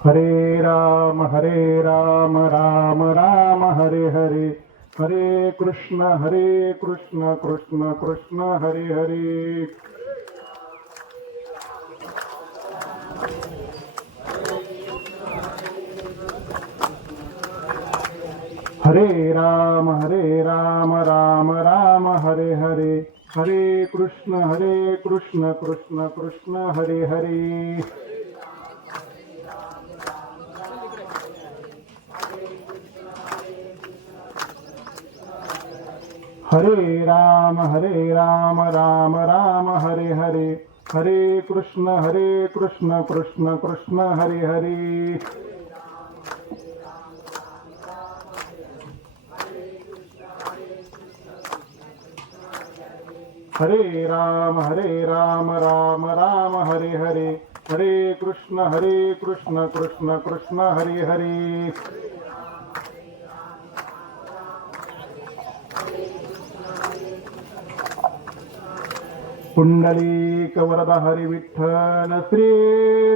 हरे राम राम राम हरे हरे, हरे कृष्ण कृष्ण कृष्ण हरे हरे. हरे राम राम राम हरे हरे, हरे कृष्ण कृष्ण कृष्ण हरे हरे. हरे राम राम राम हरे हरे, हरे कृष्ण कृष्ण कृष्ण हरे हरे. हरे राम राम राम हरे हरे, हरे कृष्ण कृष्ण कृष्ण हरे हरे. पुंडलीक वरद हरि विठ्ठल श्री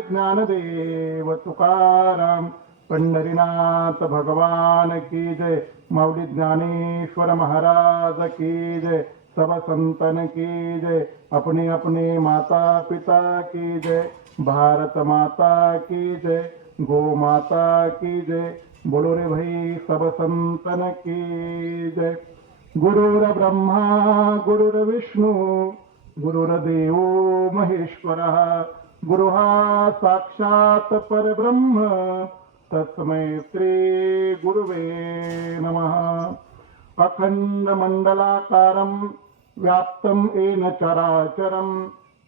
ज्ञानदेव तुकाराम, पंढरीनाथ भगवान की जय, माऊली ज्ञानेश्वर महाराज की जय, सब संतन की जय, अपने अपने माता पिता की जय, भारत माता की जय, गो माता की जय. बोलो रे भाई सब संतन की जय. गुरुर ब्रह्मा गुरुर्विष्णू गुरुर्देव महेश्वरः, गुरु साक्षात परब्रह्म, तस्मै श्री गुरुवे नमः. अखंड मंडलाकारं व्याप्तं येन चराचरं,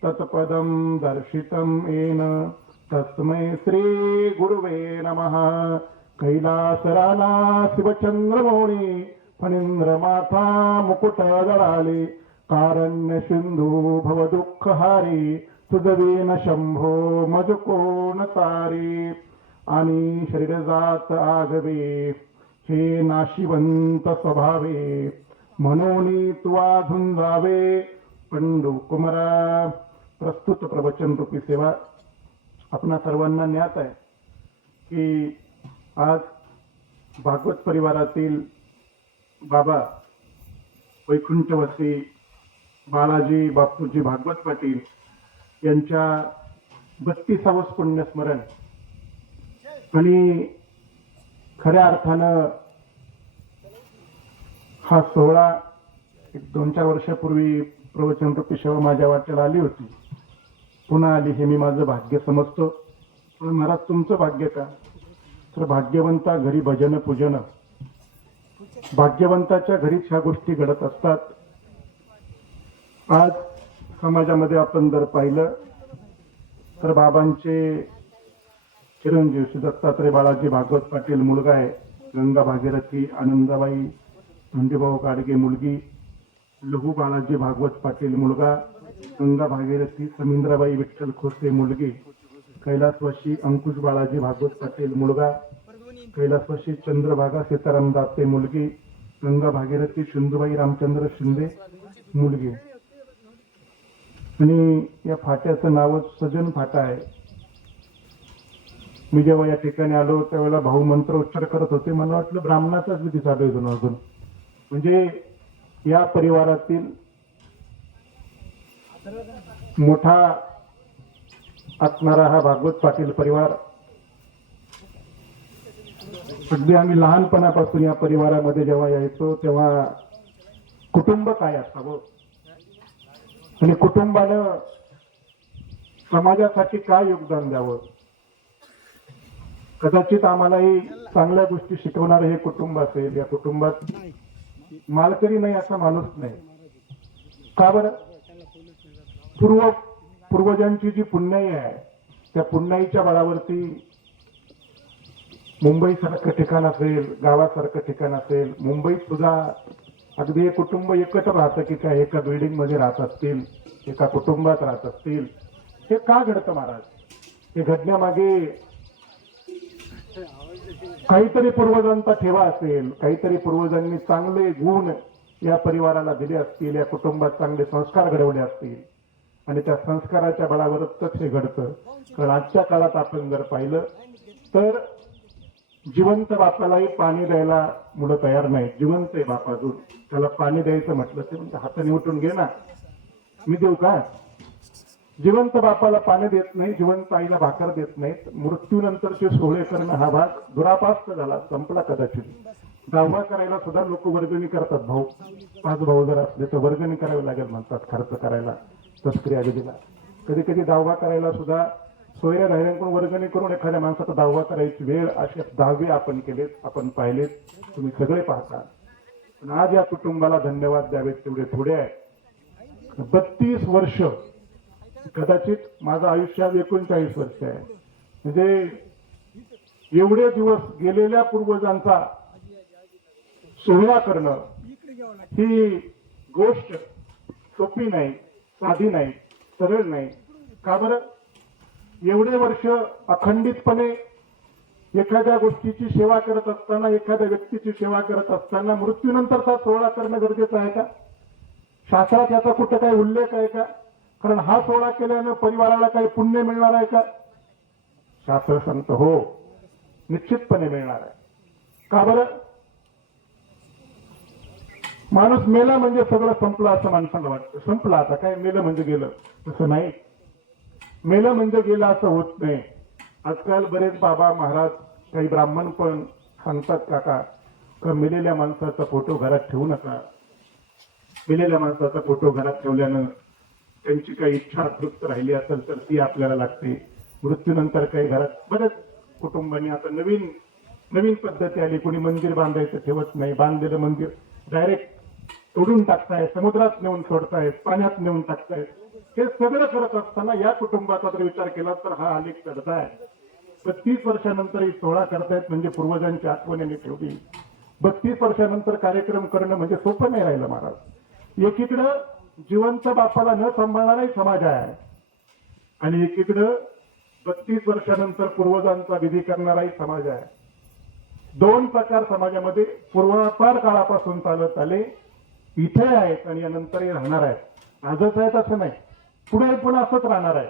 तत्पदं दर्शितं येन तस्मै श्री गुरुवे नमः. कैलासराला शिवचंद्रमौळी, फणींद्रमाथा मुकुट जडाले, कारण्य सिंधू भव दुःखहारी, सुदवीन शंभो मज कोण तारी. आणि शरीर जात आगवे, हे नाशिवंत स्वभावे, म्हणून तुवा झुंजावे पंडू कुमारा. प्रस्तुत प्रवचन रूपी सेवा आपणा सर्वांना ज्ञात आहे की आज भागवत परिवारातील बाबा वैकुंठवासी बाळाजी बापूजी भागवत पाटील यांच्या 32वे पुण्यस्मरण आणि खऱ्या अर्थानं हा सोहळा एक 2-4 वर्षापूर्वी प्रवचन रूपी सेवा माझ्या वाट्याला आली होती. पुन्हा आली हे मी माझं भाग्य समजतो. पण महाराज तुमचं भाग्य का? तर भाग्यवंता घरी भजन पूजन, भाग्यवंताच्या घरीच ह्या गोष्टी घडत असतात. आज समाजामध्ये आपण जर पाहिलं तर बाबांचे चिरंजीव श्री दत्तात्रय बाळाजी भागवत पाटील मुलगा आहे, गंगा भागीरथी आनंदाबाई धोंडीभाऊ गाडगे मुलगी, लहू बाळाजी भागवत पाटील मुलगा, गंगा भागीरथी समिंद्राबाई विठ्ठल खोसे मुलगी, कैलासवासी अंकुश बाळाजी भागवत पाटील मुलगा, कैलासवासी चंद्रभागा सीताराम दाते मुलगी, गंगा भागीरथी सिंधुबाई रामचंद्र शिंदे मुलगी. आणि या फाट्याचं नावच सजन फाटा आहे. मी जेव्हा या ठिकाणी आलो त्यावेळेला भाऊ मंत्र उच्चार करत होते, मला वाटलं ब्राह्मणाचाच विधी चालू आहे अजून. म्हणजे या परिवारातील मोठा असणारा हा भागवत पाटील परिवार, अगदी आम्ही लहानपणापासून या परिवारामध्ये जेव्हा यायचो तेव्हा कुटुंब काय असावं आणि कुटुंबानं समाजासाठी काय योगदान द्यावं, कदाचित आम्हालाही चांगल्या गोष्टी शिकवणारं हे कुटुंब असेल. या कुटुंबात मालकरी नाही असा माणूस नाही. का बरं? पूर्वजांची जी पुण्याई आहे त्या पुण्याईच्या बळावरती मुंबईसारखं ठिकाण असेल, गावासारखं ठिकाण असेल, मुंबईत सुद्धा अगदी हे कुटुंब एकत्र राहतं की काय एका बिल्डिंग मध्ये राहत असतील, एका कुटुंबात राहत असतील. हे का घडतं महाराज? हे घडण्यामागे काहीतरी पूर्वजांचा ठेवा असेल, काहीतरी पूर्वजांनी चांगले गुण या परिवाराला दिले असतील, या कुटुंबात चांगले संस्कार घडवले असतील आणि त्या संस्काराच्या बळावरच हे घडतं. कारण आजच्या काळात आपण जर पाहिलं तर जिवंत बापालाही पाणी द्यायला मुलं तयार नाही. जिवंत आहे बाप अजून, त्याला पाणी द्यायचं म्हटलं ते म्हणजे हाताने उठून घे ना, मी देऊ का? जिवंत बापाला पाणी देत नाही, जिवंत आईला भाकर देत नाहीत. मृत्यूनंतरचे सोहळे करणं हा भाग दुरापास्त झाला, संपला कदाचित. दावा करायला सुद्धा लोक वर्गणी करतात. भाऊ 5 भाऊ जर असले तर वर्गणी करावी लागेल म्हणतात, खर्च करायला तस्करी अगदीला. कधी कधी दावा करायला सुद्धा सोयऱ्या धायऱ्यांकडून वर्गणी करून एखाद्या माणसाचा दावा करायची वेळ, असे दावे आपण केलेत, आपण पाहिलेत, तुम्ही सगळे पाहता. पण आज या कुटुंबाला धन्यवाद द्यावेत तेवढे थोडे आहे. 32 वर्ष, कदाचित माझं आयुष्य 39 वर्ष आहे, म्हणजे एवढे दिवस गेलेल्या पूर्वजांचा सोहळा करणं ही गोष्ट सोपी नाही, साधी नाही, सरळ नाही. का बरं? एवढे वर्ष अखंडितपणे एखाद्या गोष्टीची सेवा करत असताना, एखाद्या व्यक्तीची सेवा करत असताना मृत्यूनंतरचा सोहळा करणं गरजेचं आहे का? शास्त्रात याचा कुठं काही उल्लेख आहे का? कारण हा सोहळा केल्यानं परिवाराला काही पुण्य मिळणार आहे का? शास्त्र सांगतं हो, निश्चितपणे मिळणार आहे. का बरं? माणूस मेला म्हणजे सगळं संपलं असं माणसाला वाटतं. संपलं आता काय, मेलं म्हणजे गेलं, तसं नाही. मेलं म्हणजे गेलं असं होत नाही. आजकाल बरेच बाबा महाराज, काही ब्राह्मण पण सांगतात काका, का मेलेल्या माणसाचा फोटो घरात ठेवू नका. मेलेल्या माणसाचा फोटो घरात ठेवल्यानं त्यांची काही इच्छा तृप्त राहिली असेल तर ती आपल्याला लागते. मृत्यूनंतर काही घरात बरेच कुटुंबांनी आता नवीन पद्धती आली. कोणी मंदिर बांधायचं ठेवत नाही, बांधलेलं मंदिर डायरेक्ट तोडून टाकतायत, समुद्रात नेऊन सोडतायत, पाण्यात नेऊन टाकतायत. हे सगळं करत असताना या कुटुंबाचा जर विचार केला तर हा आलेख चढताय. 32 वर्षानंतर ही सोहळा करतायत म्हणजे पूर्वजांची आठवण यांनी ठेवली. 32 वर्षानंतर कार्यक्रम करणं म्हणजे सोपं नाही राहिलं महाराज. एकीकडं जिवंत बापाला न सांभाळणाराही समाज आहे आणि एकीकडं 32 वर्षानंतर पूर्वजांचा विधी करणाराही समाज आहे. 2 प्रकार समाजामध्ये पूर्वापार काळापासून चालत आले, इथे आहेत आणि यानंतरही राहणार आहेत. आजच आहेत असं नाही, पुढे पण असंच राहणार आहे.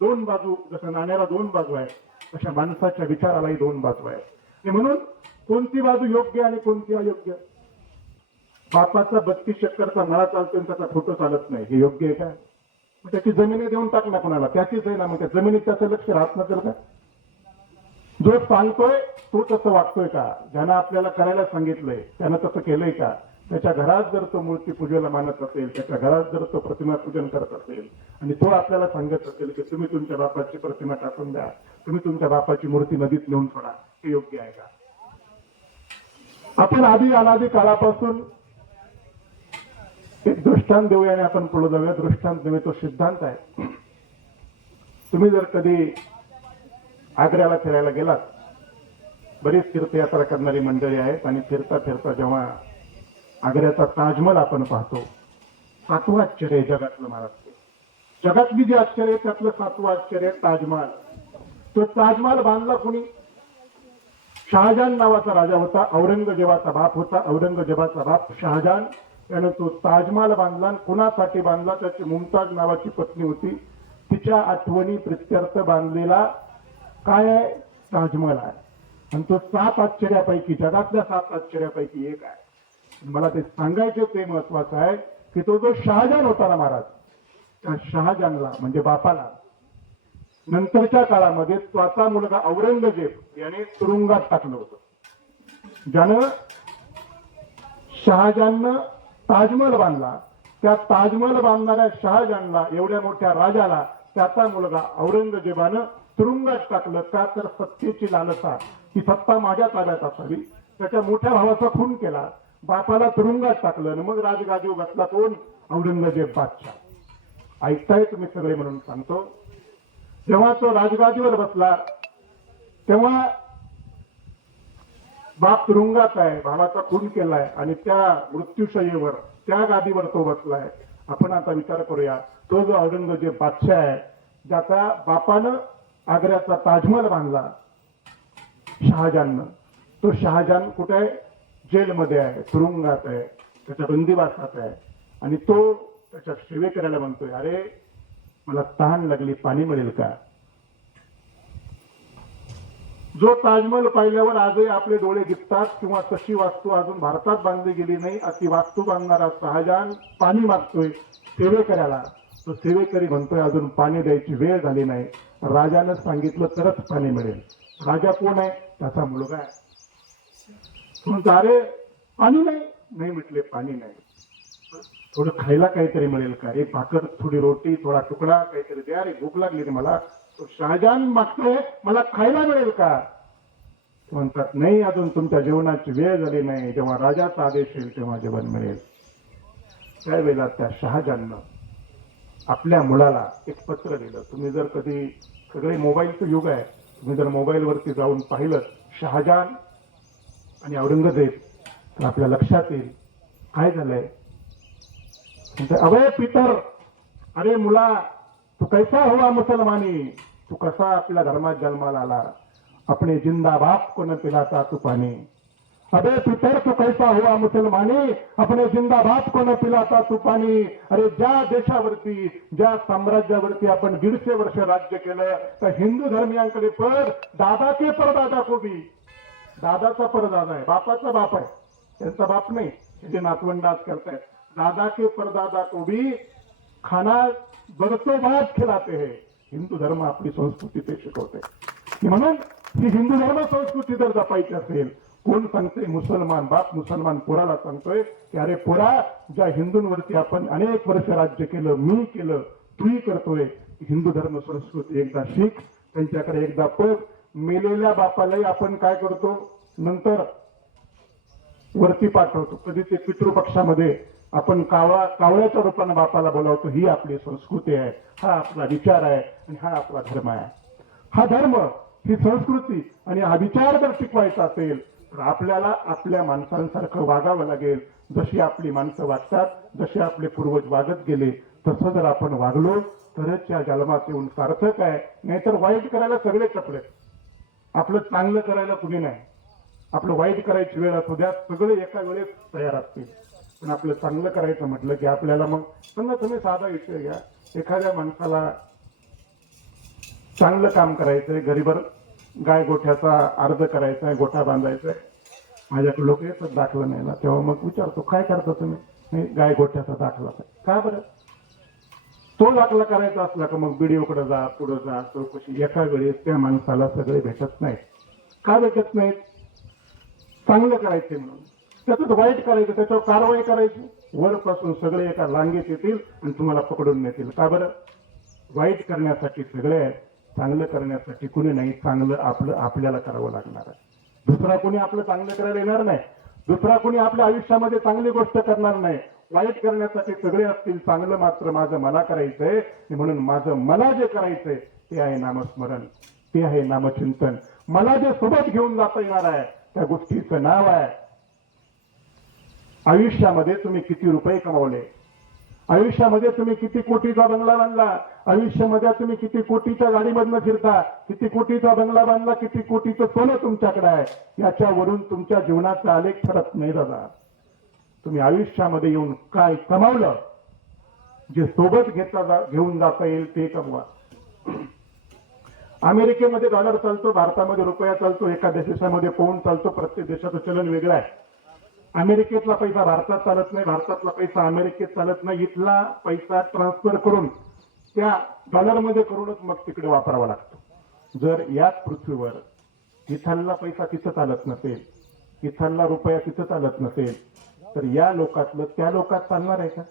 2 बाजू, जसं नाण्याला 2 बाजू आहेत, तशा माणसाच्या विचारालाही 2 बाजू आहेत. म्हणून कोणती बाजू योग्य आणि कोणती अयोग्य? बापाचा 32 चक्करचा नळा चालतो आणि त्याचा फोटो चालत नाही, हे योग्य आहे का? मग त्याची जमिनी देऊन टाक ना कोणाला, त्याचीच आहे ना, मग त्या जमिनीत त्याचं लक्ष राहत नसेल का? जो सांगतोय तो तसं वागतोय का? ज्यानं आपल्याला करायला सांगितलंय त्यानं तसं केलंय का? त्याच्या घरात जर तो मूर्ती पूजेला मानत असेल, त्याच्या घरात जर तो प्रतिमा पूजन करत असेल आणि तो आपल्याला सांगत असेल की तुम्ही तुमच्या बापाची प्रतिमा टाकून द्या, तुम्ही तुमच्या बापाची मूर्ती नदीत नेऊन सोडा, हे योग्य आहे का? आपण आधी अनादी काळापासून एक दृष्टांत देऊया आणि आपण पुढे जाऊया. दृष्टांत नव्हे, तो सिद्धांत आहे. तुम्ही जर कधी आग्र्याला फिरायला गेलात, बरीच तीर्थयात्रा करणारी मंडळी आहेत आणि फिरता फिरता जेव्हा आग्र्याचा ताजमहल आपण पाहतो, 7वं आश्चर्य आहे जगातलं महाराज. जगातली जी आश्चर्य आहे त्यातलं 7वं आश्चर्य आहे ताजमहल. तो ताजमहल बांधला कोणी? शहाजहान नावाचा राजा होता, औरंगजेबाचा बाप होता. औरंगजेबाचा बाप शहाजहान त्यानं तो ताजमहल बांधला. कुणासाठी बांधला? त्याची मुमताज नावाची पत्नी होती, तिच्या आठवणी प्रित्यर्थ बांधलेला काय आहे? ताजमहल आहे. आणि तो 7 आश्चर्यापैकी, जगातल्या 7 आश्चर्यापैकी एक आहे. मला ते सांगायचे ते महत्वाचं आहे की तो जो शहाजहान होता ना महाराज, त्या शहाजहानला म्हणजे बापाला नंतरच्या काळामध्ये स्वतः मुलगा औरंगजेब याने तुरुंगात टाकलं होतं. ज्यानं शहाजहाननं ताजमहल बांधला, त्या ताजमहल बांधणाऱ्या शहाजहानला, एवढ्या मोठ्या राजाला, त्याचा मुलगा औरंगजेबानं तुरुंगात टाकलं. का तर सत्तेची लालसा, ही सत्ता माझ्या ताब्यात असावी. त्याच्या मोठ्या भावाचा खून केला, बापाला तुरुंगात टाकलं आणि मग राजगादीवर बसला कोण? औरंगजेब बादशाह. ऐकताय तुम्ही सगळे म्हणून सांगतो. जेव्हा तो राजगादीवर बसला तेव्हा बाप तुरुंगात आहे, भावाचा खून केलाय आणि त्या मृत्यूशय्येवर, त्या गादीवर तो बसलाय. आपण आता विचार करूया, तो जो औरंगजेब बादशाह आहे, ज्याचा बापानं आग्र्याचा ताजमहल बांधला शहाजहाननं, तो शहाजहान कुठे आहे? जेलमध्ये आहे, तुरुंगात आहे, त्याच्या बंदिवासात आहे. आणि तो त्याच्या सेवे करायला म्हणतोय, अरे मला तहान लागली, पाणी मिळेल का? जो ताजमहल पाहिल्यावर आजही आपले डोळे दिसतात, किंवा तशी वास्तू अजून भारतात बांधली गेली नाही, अशी वास्तू बांधणारा शहाजहान पाणी मागतोय सेवेकऱ्याला. तो सेवेकरी म्हणतोय अजून पाणी द्यायची वेळ झाली नाही. राजानं सांगितलं तरच पाणी मिळेल. राजा कोण आहे? त्याचा मुलगा आहे. म्हणतो अरे पाणी नाही. नाही म्हटले पाणी नाही, थोडं खायला काहीतरी मिळेल का? एक भाकर, थोडी रोटी, थोडा तुकडा काहीतरी द्या रे, भूक लागली रे मला. तो शहाजहान मागतोय मला खायला मिळेल का? म्हणतात नाही, अजून तुमच्या जेवणाची वेळ झाली नाही, जेव्हा राजाचा आदेश येईल तेव्हा जेवण मिळेल. त्यावेळेला त्या शहाजहाननं आपल्या मुलाला एक पत्र लिहिलं. तुम्ही जर कधी, सगळे मोबाईलचं युग आहे, तुम्ही जर मोबाईलवरती जाऊन पाहिलं शहाजहान आणि औरंगजेब, तर आपल्या लक्षात येईल काय झालंय. अबे पीटर, अरे मुला, तू कैसा हुआ मुसलमानी, तू कसा आपल्या धर्मात जन्माला आला, अपने जिंदा बाप को न पिलाता तू पाणी. अबे पीटर, तू कैसा हुआ मुसलमानी, अपने जिंदा बाप को न पिलाता तू पाणी. अरे ज्या देशावरती, ज्या साम्राज्यावरती आपण 150 वर्ष राज्य केलं, तर हिंदू धर्मियांकडे दादा के परदादा को भी, दादाचा परदादा आहे, बापाचा बाप आहे, त्यांचा बाप नाही, जे नातवंड आज करतायत. दादा के परदादा को भी खाना बरसो बाद खिलाते हैं. हिंदू धर्म आपली संस्कृती ते शिकवते. म्हणून ही हिंदू धर्म संस्कृती जर जपायची असेल, कोण सांगते? मुसलमान बाप मुसलमान पोराला सांगतोय की अरे पोरा, ज्या हिंदूंवरती आपण अनेक वर्ष राज्य केलं, मी केलं, तूही करतोय, हिंदू धर्म संस्कृती एकदा शिक, त्यांच्याकडे एकदा बघ. मेलेल्या बापालाही आपण काय करतो? नंतर वरती पाठवतो. कधी ते पितृपक्षामध्ये आपण कावळ्याच्या रूपाने बापाला बोलावतो. ही आपली संस्कृती आहे, हा आपला विचार आहे आणि हा आपला धर्म आहे. हा धर्म, ही संस्कृती आणि हा विचार जर टिकवायचा असेल तर आपल्याला आपल्या माणसांसारखं वागावं लागेल. जशी आपली माणसं वागतात, जसे आपले पूर्वज वागत गेले, तसं जर आपण वागलो तरच या जन्मात येऊन सार्थक आहे. नाहीतर वाईट करायला सगळे चपले, आपलं चांगलं करायला कुणी नाही. आपलं वाईट करायची वेळ असू द्या, सगळे एका वेळेस तयार असतील. पण आपलं चांगलं करायचं म्हटलं की आपल्याला, मग समजा तुम्ही साधा विषय घ्या, एखाद्या माणसाला चांगलं काम करायचंय, गरीबर गाय गोठ्याचा अर्ज करायचा आहे, गोठा बांधायचा आहे, माझ्याकडे लोक येतात दाखला न्यायला, तेव्हा मग विचारतो काय करता तुम्ही? नाही, गाय गोठ्याचा दाखला आहे. का बरं? तो दाखला करायचा असला का मग बीडीओकडे जा, पुढे जा, चौकशी. एका वेळेस त्या माणसाला सगळे भेटत नाहीत. का भेटत नाहीत? चांगलं करायचे म्हणून. त्याचं वाईट करायचं, त्याच्यावर कारवाई करायची, वरपासून सगळे एका लांगेत येतील आणि तुम्हाला पकडून नेतील. का बरं? वाईट करण्यासाठी सगळे आहेत, चांगलं करण्यासाठी कुणी नाही. चांगलं आपलं आपल्याला करावं लागणार आहे. दुसरा कोणी आपलं चांगलं करायला येणार नाही. दुसरा कोणी आपल्या आयुष्यामध्ये चांगली गोष्ट करणार नाही. वाईट करण्यासाठी सगळे असतील, चांगलं मात्र माझं मला करायचंय. म्हणून माझं मला जे करायचंय ते आहे नामस्मरण, ते आहे नामचिंतन. मला जे सोबत घेऊन जाता येणार आहे त्या गोष्टीचं नाव आहे. आयुष्यामध्ये तुम्ही किती रुपये कमावले, आयुष्यामध्ये तुम्ही किती कोटीचा बंगला बांधला, आयुष्यामध्ये तुम्ही किती कोटीच्या गाडीमधनं फिरता, किती कोटीचा बंगला बांधला, किती कोटीचं सोनं तुमच्याकडे आहे, याच्यावरून तुमच्या जीवनाचा आलेख ठरत नाही दादा. तुम्ही आयुष्यामध्ये येऊन काय कमावलं, जे सोबत घेऊन जाता येईल ते कमवा. अमेरिकेमध्ये डॉलर चालतो, भारतामध्ये रुपया चालतो, एका देशामध्ये पाऊंड चालतो. प्रत्येक देशाचं चलन वेगळं आहे. अमेरिकेतला पैसा भारतात चालत नाही, भारतातला पैसा अमेरिकेत चालत नाही. इथला पैसा ट्रान्सफर करून त्या डॉलरमध्ये करूनच मग तिकडे वापरावा लागतो. जर याच पृथ्वीवर इथला पैसा तिथं चालत नसेल, इथला रुपया तिथं चालत नसेल, तर या लोकातलं त्या लोकात चालणार आहे का?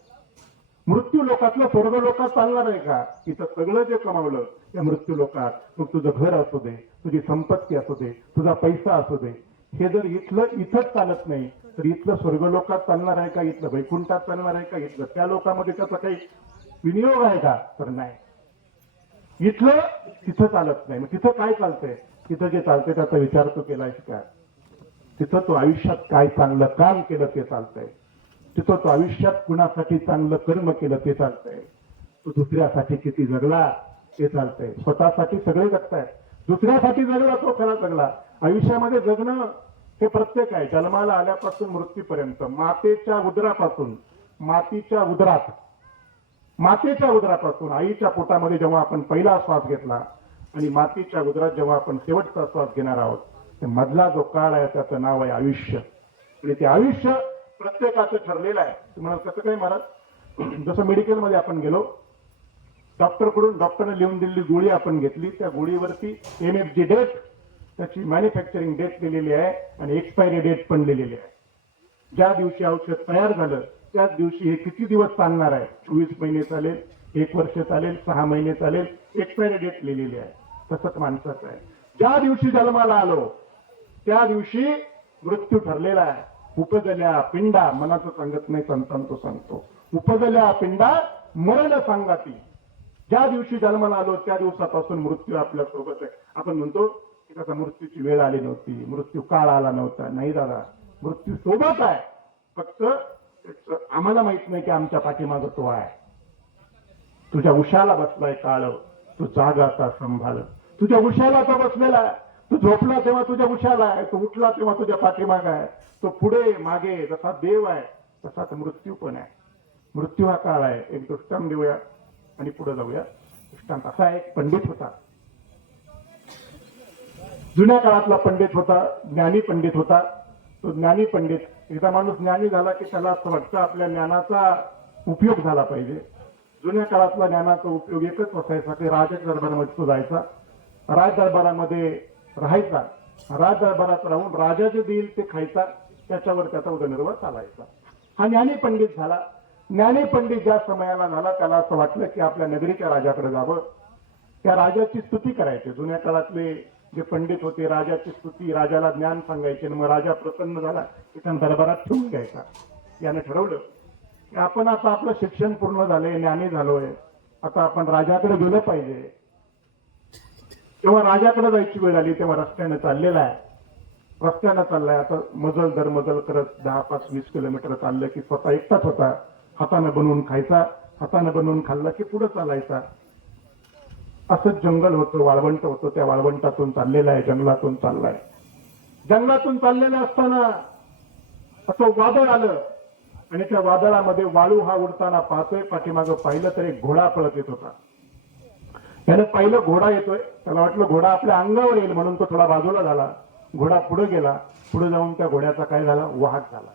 मृत्यू लोकातलं स्वर्ग लोकात चालणार आहे का? इथं सगळं जे कमावलं या मृत्यू लोकात, मग तुझं घर असू दे, तुझी संपत्ती असू दे, तुझा पैसा असू दे, हे जर इथंच चालत नाही तर इथलं स्वर्ग लोकात चालणार आहे का? इथलं वैकुंठात चालणार आहे का? इथलं त्या लोकांमध्ये त्याचा काही विनियोग आहे का? तर नाही. इथलं तिथं चालत नाही. मग तिथं काय चालतंय? तिथं जे चालतंय त्याचा विचार तो केलाय का? तिथं तो आयुष्यात काय चांगलं काम केलं ते चालतंय. तिथं तो आयुष्यात कुणासाठी चांगलं कर्म केलं ते चालतंय. तो दुसऱ्यासाठी किती जगला ते चालतंय. स्वतःसाठी सगळे जगतायत, दुसऱ्यासाठी जगला तो खरा जगला. आयुष्यामध्ये जगणं हे प्रत्येक आहे. जन्माला आल्यापासून मृत्यूपर्यंत, मातेच्या उदरापासून, मातेच्या उदरापासून आईच्या पोटामध्ये जेव्हा आपण पहिला श्वास घेतला, आणि मातीच्या उदरात जेव्हा आपण शेवटचा श्वास घेणार आहोत, ते मधला जो काळ आहे त्याचं नाव आहे आयुष्य. आणि ते आयुष्य प्रत्येकाचं ठरलेलं आहे. तुम्हाला कसं काय महाराज, जसं मेडिकलमध्ये आपण गेलो, डॉक्टरने लिहून दिलेली गोळी आपण घेतली, त्या गोळीवरती MFG डेट, त्याची मॅन्युफॅक्चरिंग डेट दिलेली आहे आणि एक्सपायरी डेट पण दिलेली आहे. ज्या दिवशी औषध तयार झालं त्याच दिवशी हे किती दिवस चालणार आहे, 24 महिने चालेल, 1 वर्ष चालेल, 6 महिने चालेल, एक्सपायरी डेट लिहिलेली आहे. तसंच माणसाचं आहे. ज्या दिवशी जन्माला आलो त्या दिवशी मृत्यू ठरलेला आहे. उपजल्या पिंडा, मनाचं सांगत नाही, संतांतो सांगतो, उपजल्या पिंडा मरण सांगाती. ज्या दिवशी जन्माला आलो त्या दिवसापासून मृत्यू आपल्या सोबत आहे. आपण म्हणतो की त्याचा मृत्यूची वेळ आली नव्हती, मृत्यू काळ आला नव्हता. नाही दादा, मृत्यू सोबत आहे, फक्त आम्हाला माहित नाही की आमच्या पाठीमागं तो आहे. तुझ्या उशाला बसलाय काळ, तू जागा आता संभाळ. तुझ्या उशाला तो बसलेला आहे. तू झोपला तेव्हा तुझ्या उशाला आहे, तो उठला तेव्हा तुझ्या पाठीमाग आहे. तो पुढे मागे जसा देव आहे तसाच मृत्यू पण आहे. मृत्यू हा काळ आहे. एक दृष्टांत देऊया आणि पुढे जाऊया. दृष्टांत असा एक पंडित होता, जुन्या काळातला पंडित होता, ज्ञानी पंडित होता. तो ज्ञानी पंडित, एकदा माणूस ज्ञानी झाला की त्याला असं वाटतं आपल्या ज्ञानाचा उपयोग झाला पाहिजे. जुन्या काळातला ज्ञानाचा उपयोग एकच असायचा की राज दरबारामध्ये तो जायचा, राज दरबारामध्ये राहायचा, राज दरबारात राहून राजा जे देईल ते खायचा, त्याच्यावर त्याचा उदरनिर्वाह चालायचा. हा ज्ञानी पंडित झाला. ज्ञानी पंडित ज्या समयाला झाला त्याला असं वाटलं की आपल्या नगरीच्या राजाकडे जावं, त्या राजाची स्तुती करायची. जुन्या काळातले जे पंडित होते राजाची स्तुती, राजाला ज्ञान सांगायचे. मग राजा प्रसन्न झाला की त्यांना दरबारात ठेवून घ्यायचा. याने ठरवलं की आपण आता आपलं शिक्षण पूर्ण झालंय, ज्ञानी झालोय, आता आपण राजाकडे गेलं पाहिजे. तेव्हा राजाकडे जायची वेळ आली. तेव्हा रस्त्याने चाललेला आहे, रस्त्यानं चाललाय. आता मजल दर मजल करत 10, 5, 20 किलोमीटर चाललं की स्वतः एकटाच होता. हाताने बनवून खायचा, हाताने बनवून खाल्ला की पुढे चालायचा. असंच जंगल होतं, वाळवंट होतं. त्या वाळवंटातून चाललेला आहे, जंगलातून चाललाय. जंगलातून चाललेलं असताना असं वादळ आलं आणि त्या वादळामध्ये वाळू हा उडताना पाहतोय. पाठीमागं पाहिलं तर एक घोडा पळत येत होता. त्याने पाहिलं घोडा येतोय, त्याला वाटलं घोडा आपल्या अंगावर येईल म्हणून तो थोडा बाजूला झाला. घोडा पुढे गेला, पुढे जाऊन त्या घोड्याचा काय झाला, वाहक झाला.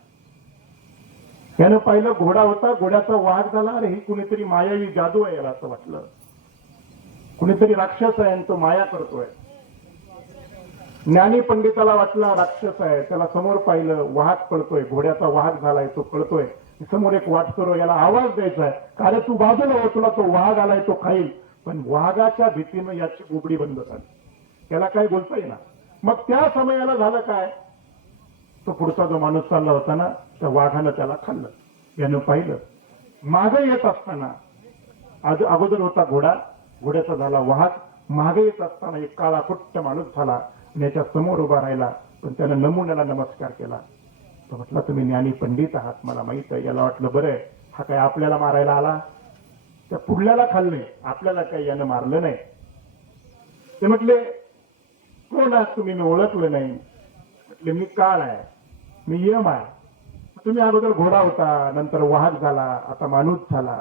त्यानं पाहिलं घोडा होता, घोड्याचा वाहक झाला. अरे ही कुणीतरी मायावी जादू आहे, याला असं वाटलं. कुणीतरी राक्षस आहे आणि तो माया करतोय. ज्ञानी पंडिताला वाटला राक्षस आहे. त्याला समोर पाहिलं, वाहक पळतोय, घोड्याचा वाहक झालाय, तो पळतोय. समोर एक वाटसरो, याला आवाज द्यायचा आहे, कारण तू बाजूला हो, तुला तो वाघ आलाय, तो खाईल. पण वाघाच्या भीतीनं याची बोबडी बंद झाली, त्याला काय बोलता येईना. मग त्या समयाला झालं काय, तो पुढचा जो माणूस चालला होता ना, त्या वाघानं त्याला खाल्लं. यानं पाहिलं, मागे येत असताना अगोदर होता घोडा, घोड्याचा झाला वाहक. मागे येत असताना एक काळा कुट्ट माणूस झाला आणि याच्या समोर उभा राहिला. पण त्यानं नमुन्याला नमस्कार केला. तो म्हटला, तुम्ही ज्ञानी पंडित आहात, मला माहित आहे. याला वाटलं बरं आहे, हा काय आपल्याला मारायला आला. त्या पुढल्याला खाल्ले, आपल्याला काही यानं मारलं नाही. ते म्हटले, कोण आहात तुम्ही, मी ओळखलं नाही. म्हटले, मी काळ आहे, मी यम आहे. तुम्ही अगोदर घोडा होता, नंतर वाहक झाला, आता माणूस झाला.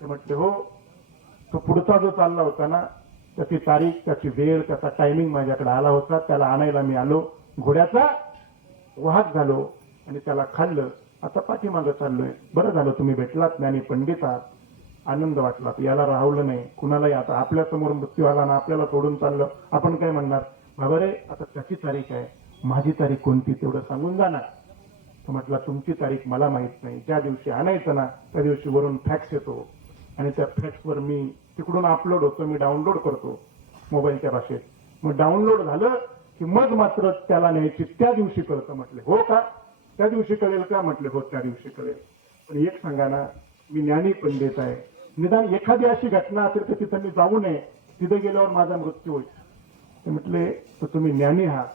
ते म्हटले, हो. तो पुढचा जो चालला होता ना, त्याची तारीख, त्याची वेळ, त्याचा टायमिंग माझ्याकडे आला होता. त्याला आणायला मी आलो, घोड्याचा वाहक झालो आणि त्याला खाल्लं. आता पाठीमागं चाललोय. बरं झालं तुम्ही भेटलात, ज्ञानी पंडित आहात, आनंद वाटला. याला राहवलं नाही कुणालाही. आता आपल्या समोर मृत्यू आला ना, आपल्याला सोडून चाललं, आपण काय म्हणणार, बाबा रे आता त्याची तारीख आहे, माझी तारीख कोणती तेवढं सांगून जाणार. तो म्हटला, तुमची तारीख मला माहित नाही. ज्या दिवशी आणायचं ना त्या दिवशी वरून फॅक्स येतो आणि त्या फॅक्सवर मी तिकडून अपलोड होतो, मी डाउनलोड करतो मोबाईलच्या भाषेत. मग डाउनलोड झालं की मग मात्र त्याला न्यायची त्या दिवशी कळतं. म्हटले, हो का, त्या दिवशी कळेल का. म्हटले, हो त्या दिवशी कळेल. पण एक सांगा ना, मी ज्ञानी पंडित आहे, निदान एखादी अशी घटना असेल तर तिथं मी जाऊ नये, तिथे गेल्यावर माझा मृत्यू होईल. ते म्हटले, तर तुम्ही ज्ञानी आहात,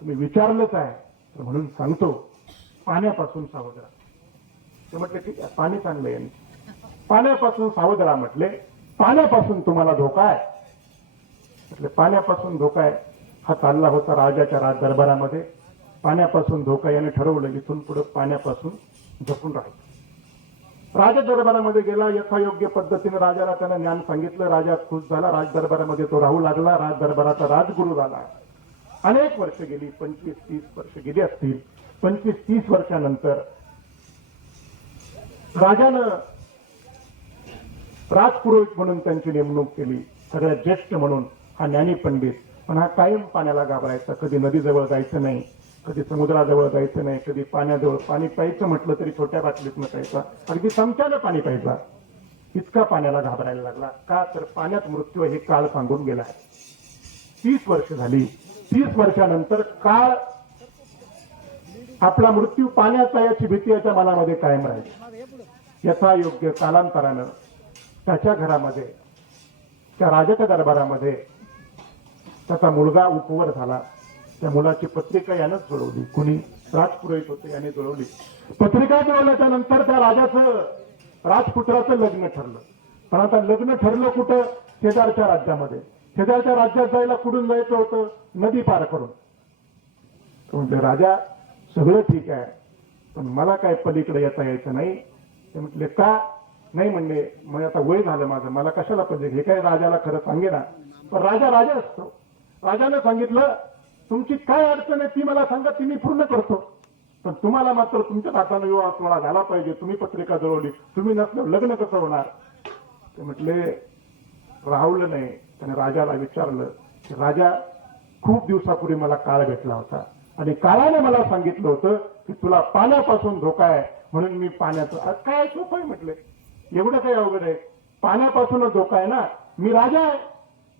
तुम्ही विचारलंच आहे, तर म्हणून सांगतो, पाण्यापासून सावध राहा. ते म्हटले, ठीक आहे, पाणी चांगलं आहे, पाण्यापासून सावध राहा. म्हटले, पाण्यापासून तुम्हाला धोका आहे. म्हटले, पाण्यापासून धोका आहे. हा चालला होता राजाच्या राज दरबारामध्ये, पाण्यापासून धोका. याने ठरवलं इथून पुढे पाण्यापासून जपून राहायचं. राजदरबारामध्ये गेला, यथायोग्य पद्धतीने राजाला त्यानं ज्ञान सांगितलं. राजा खुश झाला. राजदरबारामध्ये तो राहू लागला. राजदरबाराचा राजगुरू झाला. अनेक वर्ष गेली, 25-30 वर्ष गेली असतील. 25-30 वर्षानंतर राजानं राजपुरोहित म्हणून त्यांची नेमणूक केली, सगळ्यात ज्येष्ठ म्हणून हा ज्ञानी पंडित. पण हा कायम पाण्याला घाबरायचा. कधी नदीजवळ जायचं नाही, कधी समुद्राजवळ जायचं नाही, कधी पाण्याजवळ. पाणी प्यायचं म्हटलं तरी छोट्या बाटलीतनं प्यायचा, अगदी चमच्यानं पाणी प्यायचा. इतका पाण्याला घाबरायला लागला. का तर पाण्यात मृत्यू हे काळ सांगून गेला आहे. 30 वर्ष झाली. 30 वर्षानंतर काळ आपला मृत्यू पाण्याचा याची भीती याच्या मनामध्ये कायम राहील. याचा योग्य कालांतरानं त्याच्या घरामध्ये, त्या राजाच्या दरबारामध्ये त्याचा मुलगा उपवर झाला. त्या मुलाची पत्रिका यानंच जुळवली. कुणी? राजपुरोहित होते, याने जुळवली. पत्रिका जुळवल्याच्या नंतर त्या राजाचं, राजपुत्राचं लग्न ठरलं. पण आता लग्न ठरलं कुठं? शेजारच्या राज्यामध्ये. शेजारच्या राज्यात जायला कुठून जायचं होतं? नदी पार करून. म्हणजे राजा, सगळं ठीक आहे, पण मला काय पलीकडे येता यायचं नाही. ते म्हटले का? नाही म्हणले, मग आता वय झालं माझं, मला कशाला पलीकडे. हे काय राजाला खरं सांगे ना. पण राजा राजा असतो. राजाने सांगितलं, तुमची काय अडचण आहे ती मला सांगा, ती मी पूर्ण करतो. पण तुम्हाला मात्र तुमच्या हाताने विवाह सोहळा झाला पाहिजे. तुम्ही पत्रिका जुळवली, तुम्ही नसल्यावर लग्न कसं होणार? ते म्हटले राहुलं नाही. त्याने राजाला विचारलं की राजा, खूप दिवसापूर्वी मला काळ भेटला होता आणि काळाने मला सांगितलं होतं की तुला पाण्यापासून धोका आहे, म्हणून मी पाण्याचं. काय सोपं आहे म्हटले, एवढं काय अवघड आहे? पाण्यापासूनच धोका आहे ना. मी राजा आहे,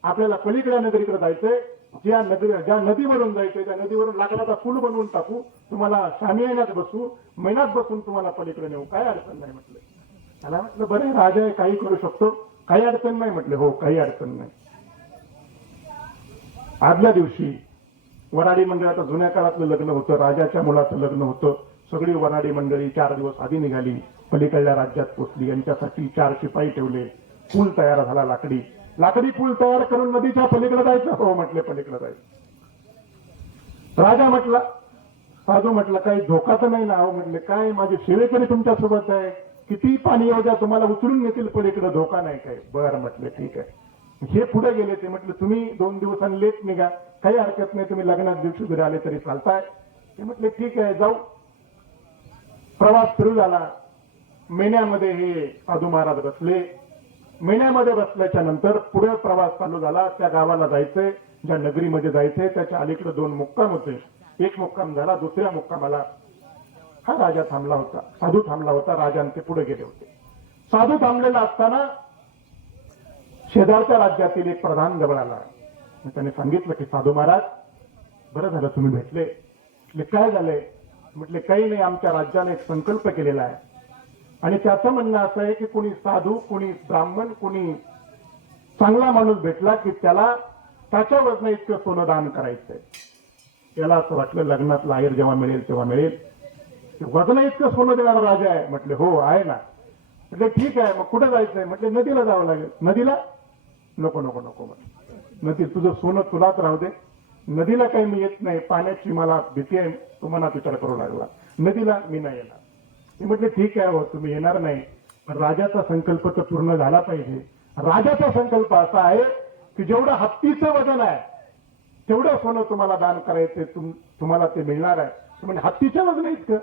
आपल्याला पलीकडे नगरीकडे जायचंय. ज्या नदीवरून जायचंय त्या नदीवरून लाकडाचा पूल बनवून टाकू, तुम्हाला शामियानात बसू, महिन्यात बसून तुम्हाला पलीकडे नेऊ, काय अडचण नाही म्हटलं. त्याला म्हटलं बरं राजा आहे, काही करू शकतो, काही अडचण नाही म्हटले. हो, काही अडचण नाही. आदल्या दिवशी वराडी मंडळाचं जुन्या काळातलं लग्न होतं, राजाच्या मुलाचं लग्न होतं. सगळी वराडी मंडळी 4 दिवस आधी निघाली, पलीकडल्या राज्यात पोहोचली. यांच्यासाठी 4 शिपाई ठेवले. पूल तयार झाला, लाकडी पूल तयार करून नदीच्या पलीकडे जायचं. हो म्हटले, पलीकडे जायचं. राजा म्हटला, साधू म्हटलं काही धोका तर नाही ना? हो म्हटले, काय माझे सेवेकरी तुमच्या सोबत आहे, किती पाणी येऊ द्या, तुम्हाला उचलून नेतील पलीकडे, धोका नाही काय? बरं म्हटले, ठीक आहे. हे पुढे गेले. ते म्हटले तुम्ही 2 दिवसांनी लेट निघा, काही हरकत नाही, तुम्ही लग्नात दिवशी घरी आले तरी चालताय. ते म्हटले ठीक आहे, जाऊ. प्रवास सुरू झाला. मेन्यामध्ये हे साधू महाराज बसले. मेन्यामध्ये बसल्याच्या नंतर पुढे प्रवास चालू झाला. त्या गावाला जायचंय, ज्या नगरीमध्ये जायचंय त्याच्या अलीकडे 2 मुक्काम होते. एक मुक्काम झाला, दुसऱ्या मुक्कामाला हा राजा थांबला होता, साधू थांबला होता. राजांचे पुढे गेले होते. साधू थांबलेला असताना शेजारच्या राज्यातील एक प्रधान जवळ आला. त्याने सांगितलं की साधू महाराज, बरं झालं तुम्ही भेटले. म्हटले काय झालंय? म्हटले काही नाही, आमच्या राज्याने एक संकल्प केलेला आहे आणि त्याचं म्हणणं असं आहे की कोणी साधू, कोणी ब्राह्मण, कोणी चांगला माणूस भेटला की त्याला त्याच्या वजना इतकं सोनं दान करायचंय. त्याला असं वाटलं लग्नातला आहेर जेव्हा मिळेल तेव्हा मिळेल. वजना इतकं सोनं देणारा राजा आहे. म्हटले हो आहे ना. म्हटले ठीक आहे, मग कुठे जायचंय? म्हटले नदीला जावं लागेल. नदीला? नको नको नको. नदी तुझं सोनं तुलाच राहू दे. नदीला काही मी येत नाही, पाण्याची मला भीती आहे. तुम्हाला विचार करू लागला. नदीला मी नाही येणार. मी म्हटले ठीक आहे, हो तुम्ही येणार नाही, पण राजाचा संकल्प तर पूर्ण झाला पाहिजे. राजाचा संकल्प असा आहे की जेवढं हत्तीचं वजन आहे तेवढं सोनं तुम्हाला दान करायचे, तुम्हाला ते मिळणार आहे. म्हणजे हत्तीच्या वजन इतकं.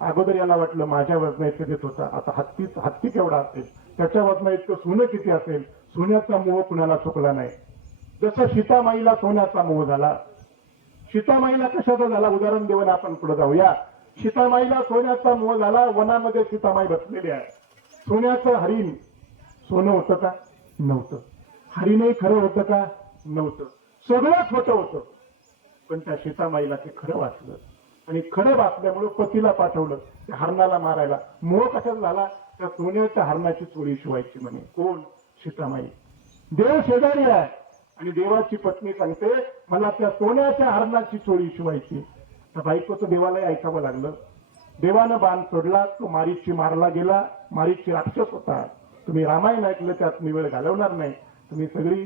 अगोदर याला वाटलं माझ्या वजना इतकं देत होता, आता हत्ती केवढा असेल, त्याच्या वजना इतकं सोनं किती असेल. सोन्याचा मोह कुणाला चुकला नाही. जसं सीतामाईला सोन्याचा मोह झाला. सीतामाईला कशाचा झाला उदाहरण देऊन आपण पुढे जाऊया. सीतामाईला सोन्याचा मोह झाला. वनामध्ये सीतामाई बसलेली आहे. सोन्याचं हरिण सोनं होतं का? नव्हतं. हरिणही खरं होतं का? नव्हतं. सगळं खोटं होतं. पण त्या सीतामाईला ते खरं वाचलं आणि खरं वाचल्यामुळे पतीला पाठवलं त्या हरणाला मारायला. मोह कशाचा झाला? त्या सोन्याच्या हरणाची चोळी शिवायची म्हणे. कोण? सीतामाई. देव शेजारी आहे आणि देवाची पत्नी सांगते मला त्या सोन्याच्या हरणाची चोळी शिवायची. त्या बायकोचं देवालाही ऐकावं लागलं. देवानं बाण सोडला, तो मारीची मारला गेला. मारीची राक्षस होता. तुम्ही रामायण ऐकलं, त्यात मी वेळ घालवणार नाही. तुम्ही सगळी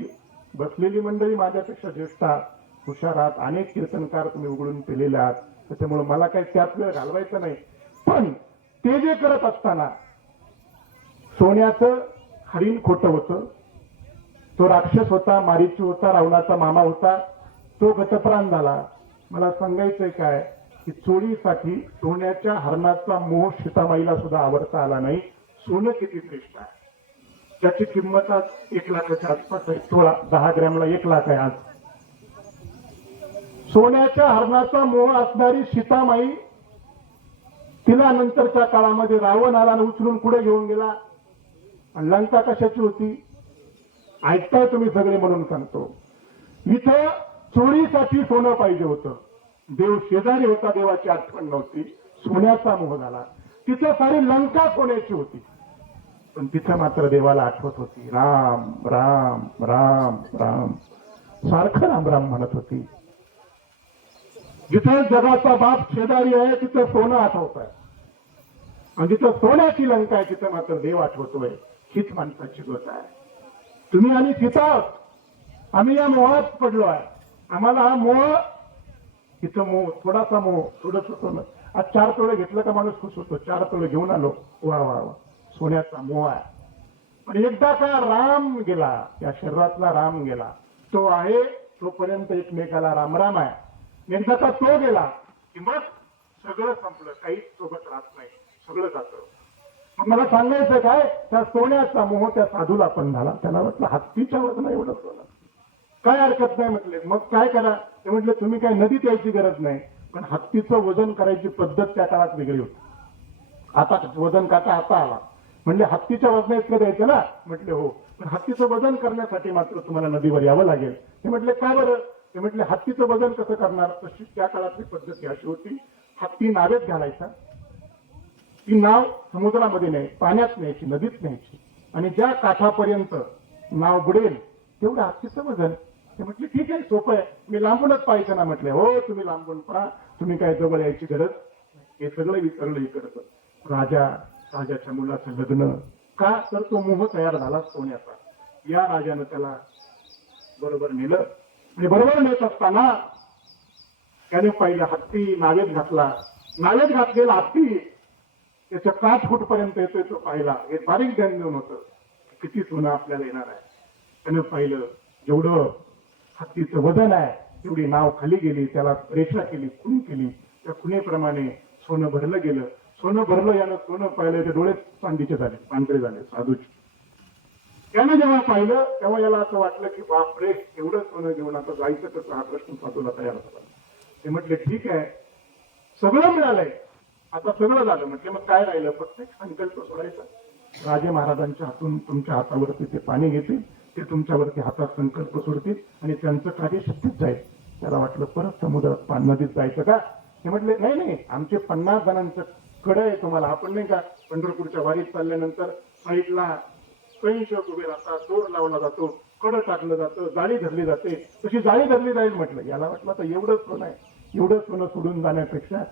बसलेली मंडळी माझ्यापेक्षा ज्येष्ठ आहात, हुशार आहात, अनेक कीर्तनकार तुम्ही उघडून पेलेले आहात, त्याच्यामुळे मला काही त्यात वेळ घालवायचा नाही. पण ते जे करत असताना सोन्याचं हरिण खोटं होतं. तो राक्षस होता, मारीची होता, रावणाचा मामा होता, तो गतप्राण झाला. मला सांगायचंय काय की चोळीसाठी सोन्याच्या हरणाचा मोह सीतामाईला सुद्धा आवडता आला नाही. सोनं किती श्रेष्ठ आहे, त्याची किंमत आज 1 लाखाच्या आसपास आहे. तोळा 10 ग्रॅमला 1 लाख आहे आज. सोन्याच्या हरणाचा मोह असणारी सीतामाई, तिला नंतरच्या काळामध्ये रावण आला आणि उचलून पुढे घेऊन गेला. आणि लंका कशाची होती ऐकताय तुम्ही सगळे म्हणून सांगतो. इथं चोरीसाठी सोनं पाहिजे होतं. देव शेजारी होता, देवाची आठवण नव्हती, सोन्याचा मोह झाला. तिथं सारी लंका सोन्याची होती, पण तिथं मात्र देवाला आठवत होती. राम राम राम राम, सारखं राम राम म्हणत होती. जिथं जगाचा बाप शेजारी आहे तिथं सोनं आठवत आहे, आणि जिथं सोन्याची लंका आहे तिथं मात्र देव आठवतोय. हीच माणसाची गोष्ट आहे. तुम्ही आणि सीता, आम्ही या मोहात पडलो आहे. आम्हाला हा मोह, इथं मोह, थोडासा मोह, थोडंसं सोनं. आज 4 तोळे घेतलं का माणूस खुश होतो. 4 तोळे घेऊन आलो, वा वा वा, सोन्याचा मोह आहे. पण एकदा का राम गेला, या शरीरातला राम गेला, तो आहे तोपर्यंत एकमेकाला रामराम आहे. एकदा का तो गेला की मग सगळं संपलं, काहीच सोबत राहत नाही, सगळं जातं. मग मला सांगायचं काय, त्या सोन्याचा मोह त्या साधूला पण झाला. त्याला म्हटलं हत्तीच्या वजन एवढं सोनं, काय हरकत नाही म्हटले. मग काय करा, ते म्हटलं तुम्ही काय नदीत यायची गरज नाही, पण हत्तीचं वजन करायची पद्धत त्या काळात वेगळी होती. आता वजन काटा आता आला. म्हणजे हत्तीच्या वजना इतकं द्यायचं ना, म्हटले हो, पण हत्तीचं वजन करण्यासाठी मात्र तुम्हाला नदीवर यावं लागेल. ते म्हटले का बरं, ते म्हटले हत्तीचं वजन कसं करणार. तशी त्या काळातली पद्धत अशी होती, हत्ती नावेत घालायचा, ती नाव समुद्रामध्ये नाही, पाण्यात न्यायची, नदीत न्यायची, आणि ज्या काठापर्यंत नाव बुडेल तेवढं हत्तीचं वजन. ते म्हटले ठीक आहे, सोपं आहे, मी लांबूनच पाहायचं ना. म्हटले हो, तुम्ही लांबून पहा, तुम्ही काय जवळ यायची गरज. हे सगळं विसरलं इकडचं. राजाच्या मुलाचं लग्न का, तर तो मोह तयार झाला सोन्याचा. या राजानं त्याला बरोबर नेलं, आणि बरोबर नेत असताना त्याने पाहिलं हत्ती नावेत घातला. नावेत घातलेला हत्ती त्याच्या 5 फूटपर्यंत येतोय, तो पाहिला. हे बारीक ध्यान देऊन होतं, किती सोनं आपल्याला येणार आहे. त्यानं पाहिलं जेवढं हत्तीचं वजन आहे तेवढी नाव खाली गेली, त्याला रेषा केली, खून केली. त्या खुनेप्रमाणे सोनं भरलं गेलं. सोनं भरलं, यानं सोनं पाहिलं, ते डोळे चांदीचे झाले, पांढरे झाले साधूचे. त्यानं जेव्हा पाहिलं तेव्हा याला असं वाटलं की बापरे, एवढं सोनं घेऊन आता जायचं कसं, हा प्रश्न साधूला तयार झाला. ते म्हटले ठीक आहे, सगळं मिळालंय, आता सगळं झालं. म्हटले मग काय राहिलं, फक्त एक संकल्प सोडायचा. राजे महाराजांच्या हातून तुमच्या हातावरती ते पाणी घेतील, ते तुमच्यावरती हातात संकल्प सोडतील, आणि त्यांचं कार्य सिद्धीत जाईल. त्याला वाटलं परत समुद्रात नदीत जायचं का. ते म्हटले नाही नाही, आमचे 50 जणांचं कड आहे तुम्हाला. आपण नाही का पंढरपूरच्या वारीत चालल्यानंतर साईडला स्वयंसेवक उभे राहतात, दोर लावला जातो, कड टाकलं जातं, जाळी धरली जाते, तशी जाळी धरली जाईल. म्हटलं याला वाटलं तर एवढं सोनं आहे, एवढं सोनं सोडून जाण्यापेक्षा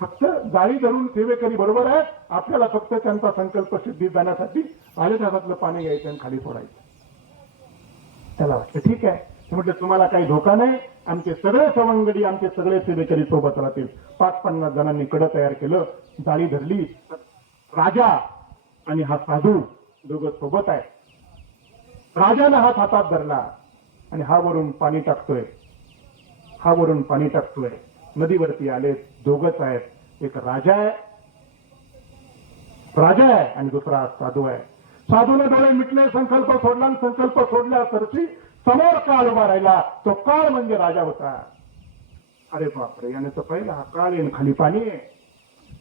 फक्त जाळी धरून सेवेकरी बरोबर आहे, आपल्याला फक्त त्यांचा संकल्प सिद्धीत जाण्यासाठी आलेच्या हातातलं पाणी घ्यायचं आणि खाली सोडायचं. त्याला वाटलं ठीक आहे. ते म्हटलं तुम्हाला काही धोका नाही, आमचे सगळे सवंगडी, आमचे सगळे सेवेकरी सोबत राहतील. 50 जणांनी कडं तयार केलं, जाळी धरली. राजा आणि हा साधू दोघं सोबत आहे. राजानं हात हातात धरला आणि हा वरून पाणी टाकतोय, हा वरून पाणी टाकतोय. नदीवरती आले, दोघच आहेत. एक राजा आहे आणि दुसरा साधू आहे. साधूने डोळे मिटले, संकल्प सोडला, आणि संकल्प सोडल्या सरशी समोर काळ उभा राहिला. तो काळ म्हणजे राजा होता. अरे बापरे, याने तर पहिला हा काळ येऊन खाली पाणी आहे.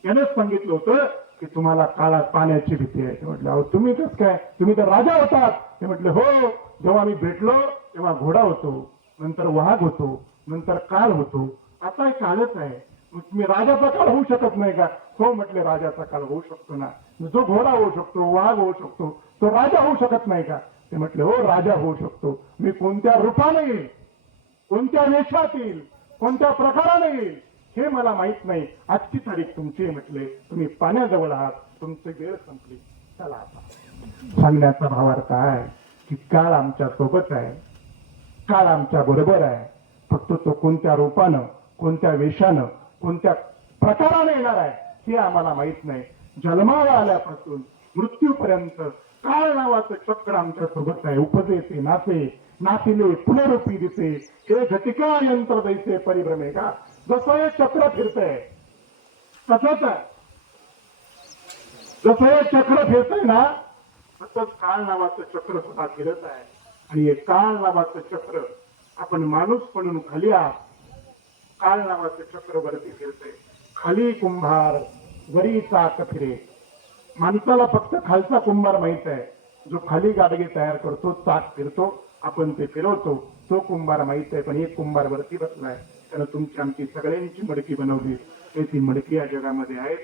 यानेच सांगितलं होतं की तुम्हाला काळात पाण्याची भीती आहे. ते म्हटलं अहो तुम्ही कसं काय, तुम्ही तर राजा होतात. ते म्हटले हो, जेव्हा मी भेटलो तेव्हा घोडा होतो, नंतर वाघ होतो, नंतर काळ होतो, आता काळच आहे. मग तुम्ही राजाचा काळ होऊ शकत नाही का. हो म्हटले, राजाचा काळ होऊ शकतो ना. जो घोडा होऊ शकतो, वाघ होऊ शकतो, तो राजा होऊ शकत नाही का. ते म्हटले हो, राजा होऊ शकतो. मी कोणत्या रूपाने येईल, कोणत्या वेशात येईल, कोणत्या प्रकाराने येईल हे मला माहित नाही. आजची तारीख तुमची म्हटले, तुम्ही पाण्याजवळ आहात, तुमची वेळ संपली, चला आता. सांगण्याचा भावार्थ आहे की काळ आमच्या सोबत आहे, काळ आमच्या बरोबर आहे. फक्त तो कोणत्या रूपानं, कोणत्या वेशानं, कोणत्या प्रकाराने येणार आहे हे आम्हाला माहित नाही. जन्माला आल्यापासून मृत्यूपर्यंत काळ नावाचं चक्र आमच्या सोबत आहे. उपजे ते नाते नातीले पुनरुपी दिसे हे घटिका यंत्र दैसे परिभ्रमे का. जसं हे चक्र फिरतंय तसंच आहे. जसं हे चक्र फिरतंय ना तसंच काळ नावाचं चक्र सुद्धा फिरत आहे. आणि हे काळ नावाचं चक्र आपण माणूस म्हणून खाली आहात. काळ नावाचं चक्र वरती फिरतंय. खाली कुंभार वरी चाक फिरे. माणसाला फक्त खालचा कुंभार माहित आहे. जो खाली गाडगे तयार करतो चाक फिरतो आपण ते फिरवतो तो कुंभार माहित आहे. पण एक कुंभार वरती बसलाय त्यानं तुमची आमची सगळ्यांची मडकी बनवली. हे ती मडकी या जगामध्ये आहे.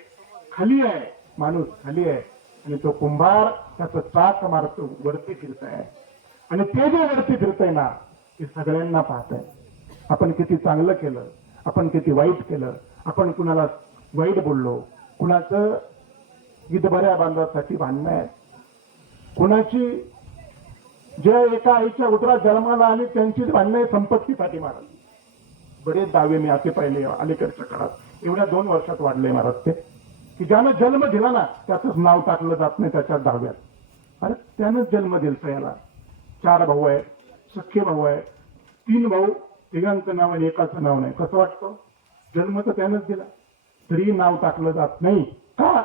खाली आहे माणूस खाली आहे आणि तो कुंभार त्याचं चाक मारतो वरती फिरताय. आणि ते जे वरती फिरतंय ना ते सगळ्यांना पाहत आहे. आपण किती चांगलं केलं आपण किती वाईट केलं. आपण कुणाला वाईट बोललो कुणाचं विधबऱ्या बांधासाठी भांडणं आहे. कुणाची ज्या एका आईच्या उदरात जन्माला आली त्यांची भांडणं संपत्तीसाठी महाराज. बरेच दावे मी असे पाहिले अलीकडच्या काळात एवढ्या 2 वर्षात वाढले महाराज ते की ज्यानं जन्म दिला ना त्याचंच नाव टाकलं जात नाही त्याच्या दाव्यात. अरे त्यानंच जन्म दिलता याला. 4 भाऊ आहे सख्खे भाऊ आहे 3 भाऊ तिघांचं नाव आणि एकाचं नाव नाही. कसं वाटतं जन्म तर त्यानंच दिला तरी नाव टाकलं जात नाही का.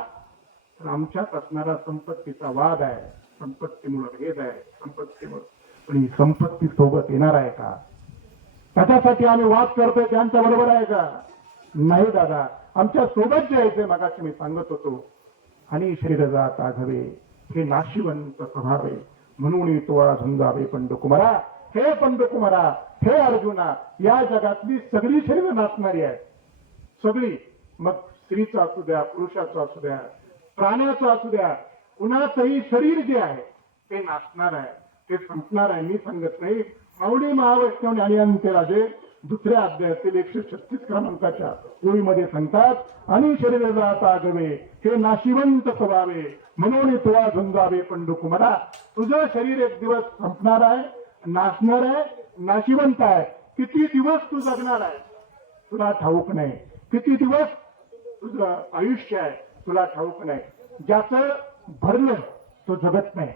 तर आमच्यात असणारा संपत्तीचा वाद आहे. संपत्तीमुळे भेद आहे संपत्तीमुळे. पण ही संपत्ती सोबत येणार आहे का. त्याच्यासाठी आम्ही वाद करतोय त्यांच्या बरोबर आहे का. नाही दादा आमच्या सोबत जे आहे ते मगाशी मी सांगत होतो. आणि शरीर जात आघवे हे नाशिवंत स्वभाव आहे म्हणून तो झुंजावे पंडुकुमारा. हे पंडुकुमारा हे अर्जुना या जगातली सगळी शरीर नाचणारी आहेत. सगळी मग स्त्रीचं असू द्या पुरुषाचं असू द्या प्राण्याचं असू द्या कुणाचंही शरीर जे आहे ते नाचणार आहे ते संपणार आहे. मी सांगत नाही माऊली महावैष्णव आणि अंत्यराजे 2ऱ्या अध्यायातील 136 क्रमांकाच्या ओळीमध्ये सांगतात आणि शरीर जात आगवे हे नाशिवंत स्वभावे म्हणून तुला झुंजावे पंडुकुमारा. तुझं शरीर एक दिवस संपणार आहे नाचणार आहे नाशिवंत आहे. किती दिवस तू जगणार आहे तुला ठाऊक नाही. किती दिवस तुझं आयुष्य आहे तुला ठाऊक नाही. ज्याचं भरलं तो जगत नाही.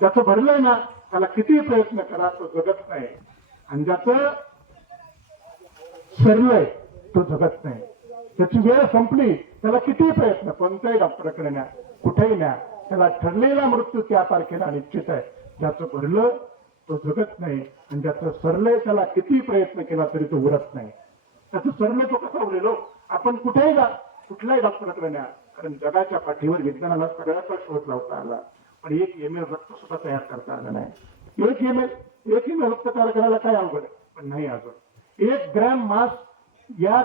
ज्याचं भरलंय ना त्याला किती प्रयत्न करा तो जगत नाही. आणि ज्याचं सरलंय तो जगत नाही. त्याची वेळ संपली त्याला किती प्रयत्न कोणत्याही डॉक्टरकडे न्या कुठेही न्या त्याला ठरलेला मृत्यू त्या तारखेला निश्चित आहे. ज्याचं भरलं तो जगत नाही आणि ज्याचं सरलंय त्याला किती प्रयत्न केला तरी तो उरत नाही. त्याचं सरलं तो कसा उरेलो. आपण कुठेही जा कुठल्याही डॉक्टरकडे न्या कारण जगाच्या पाठीवर विज्ञानाला सगळ्याचा शोध लावता आला पण 1 ml रक्त सुद्धा तयार करता आलं नाही. 1 ml रक्त तयार करायला काय अवघड आहे पण नाही अजून. 1 ग्रॅम मांस या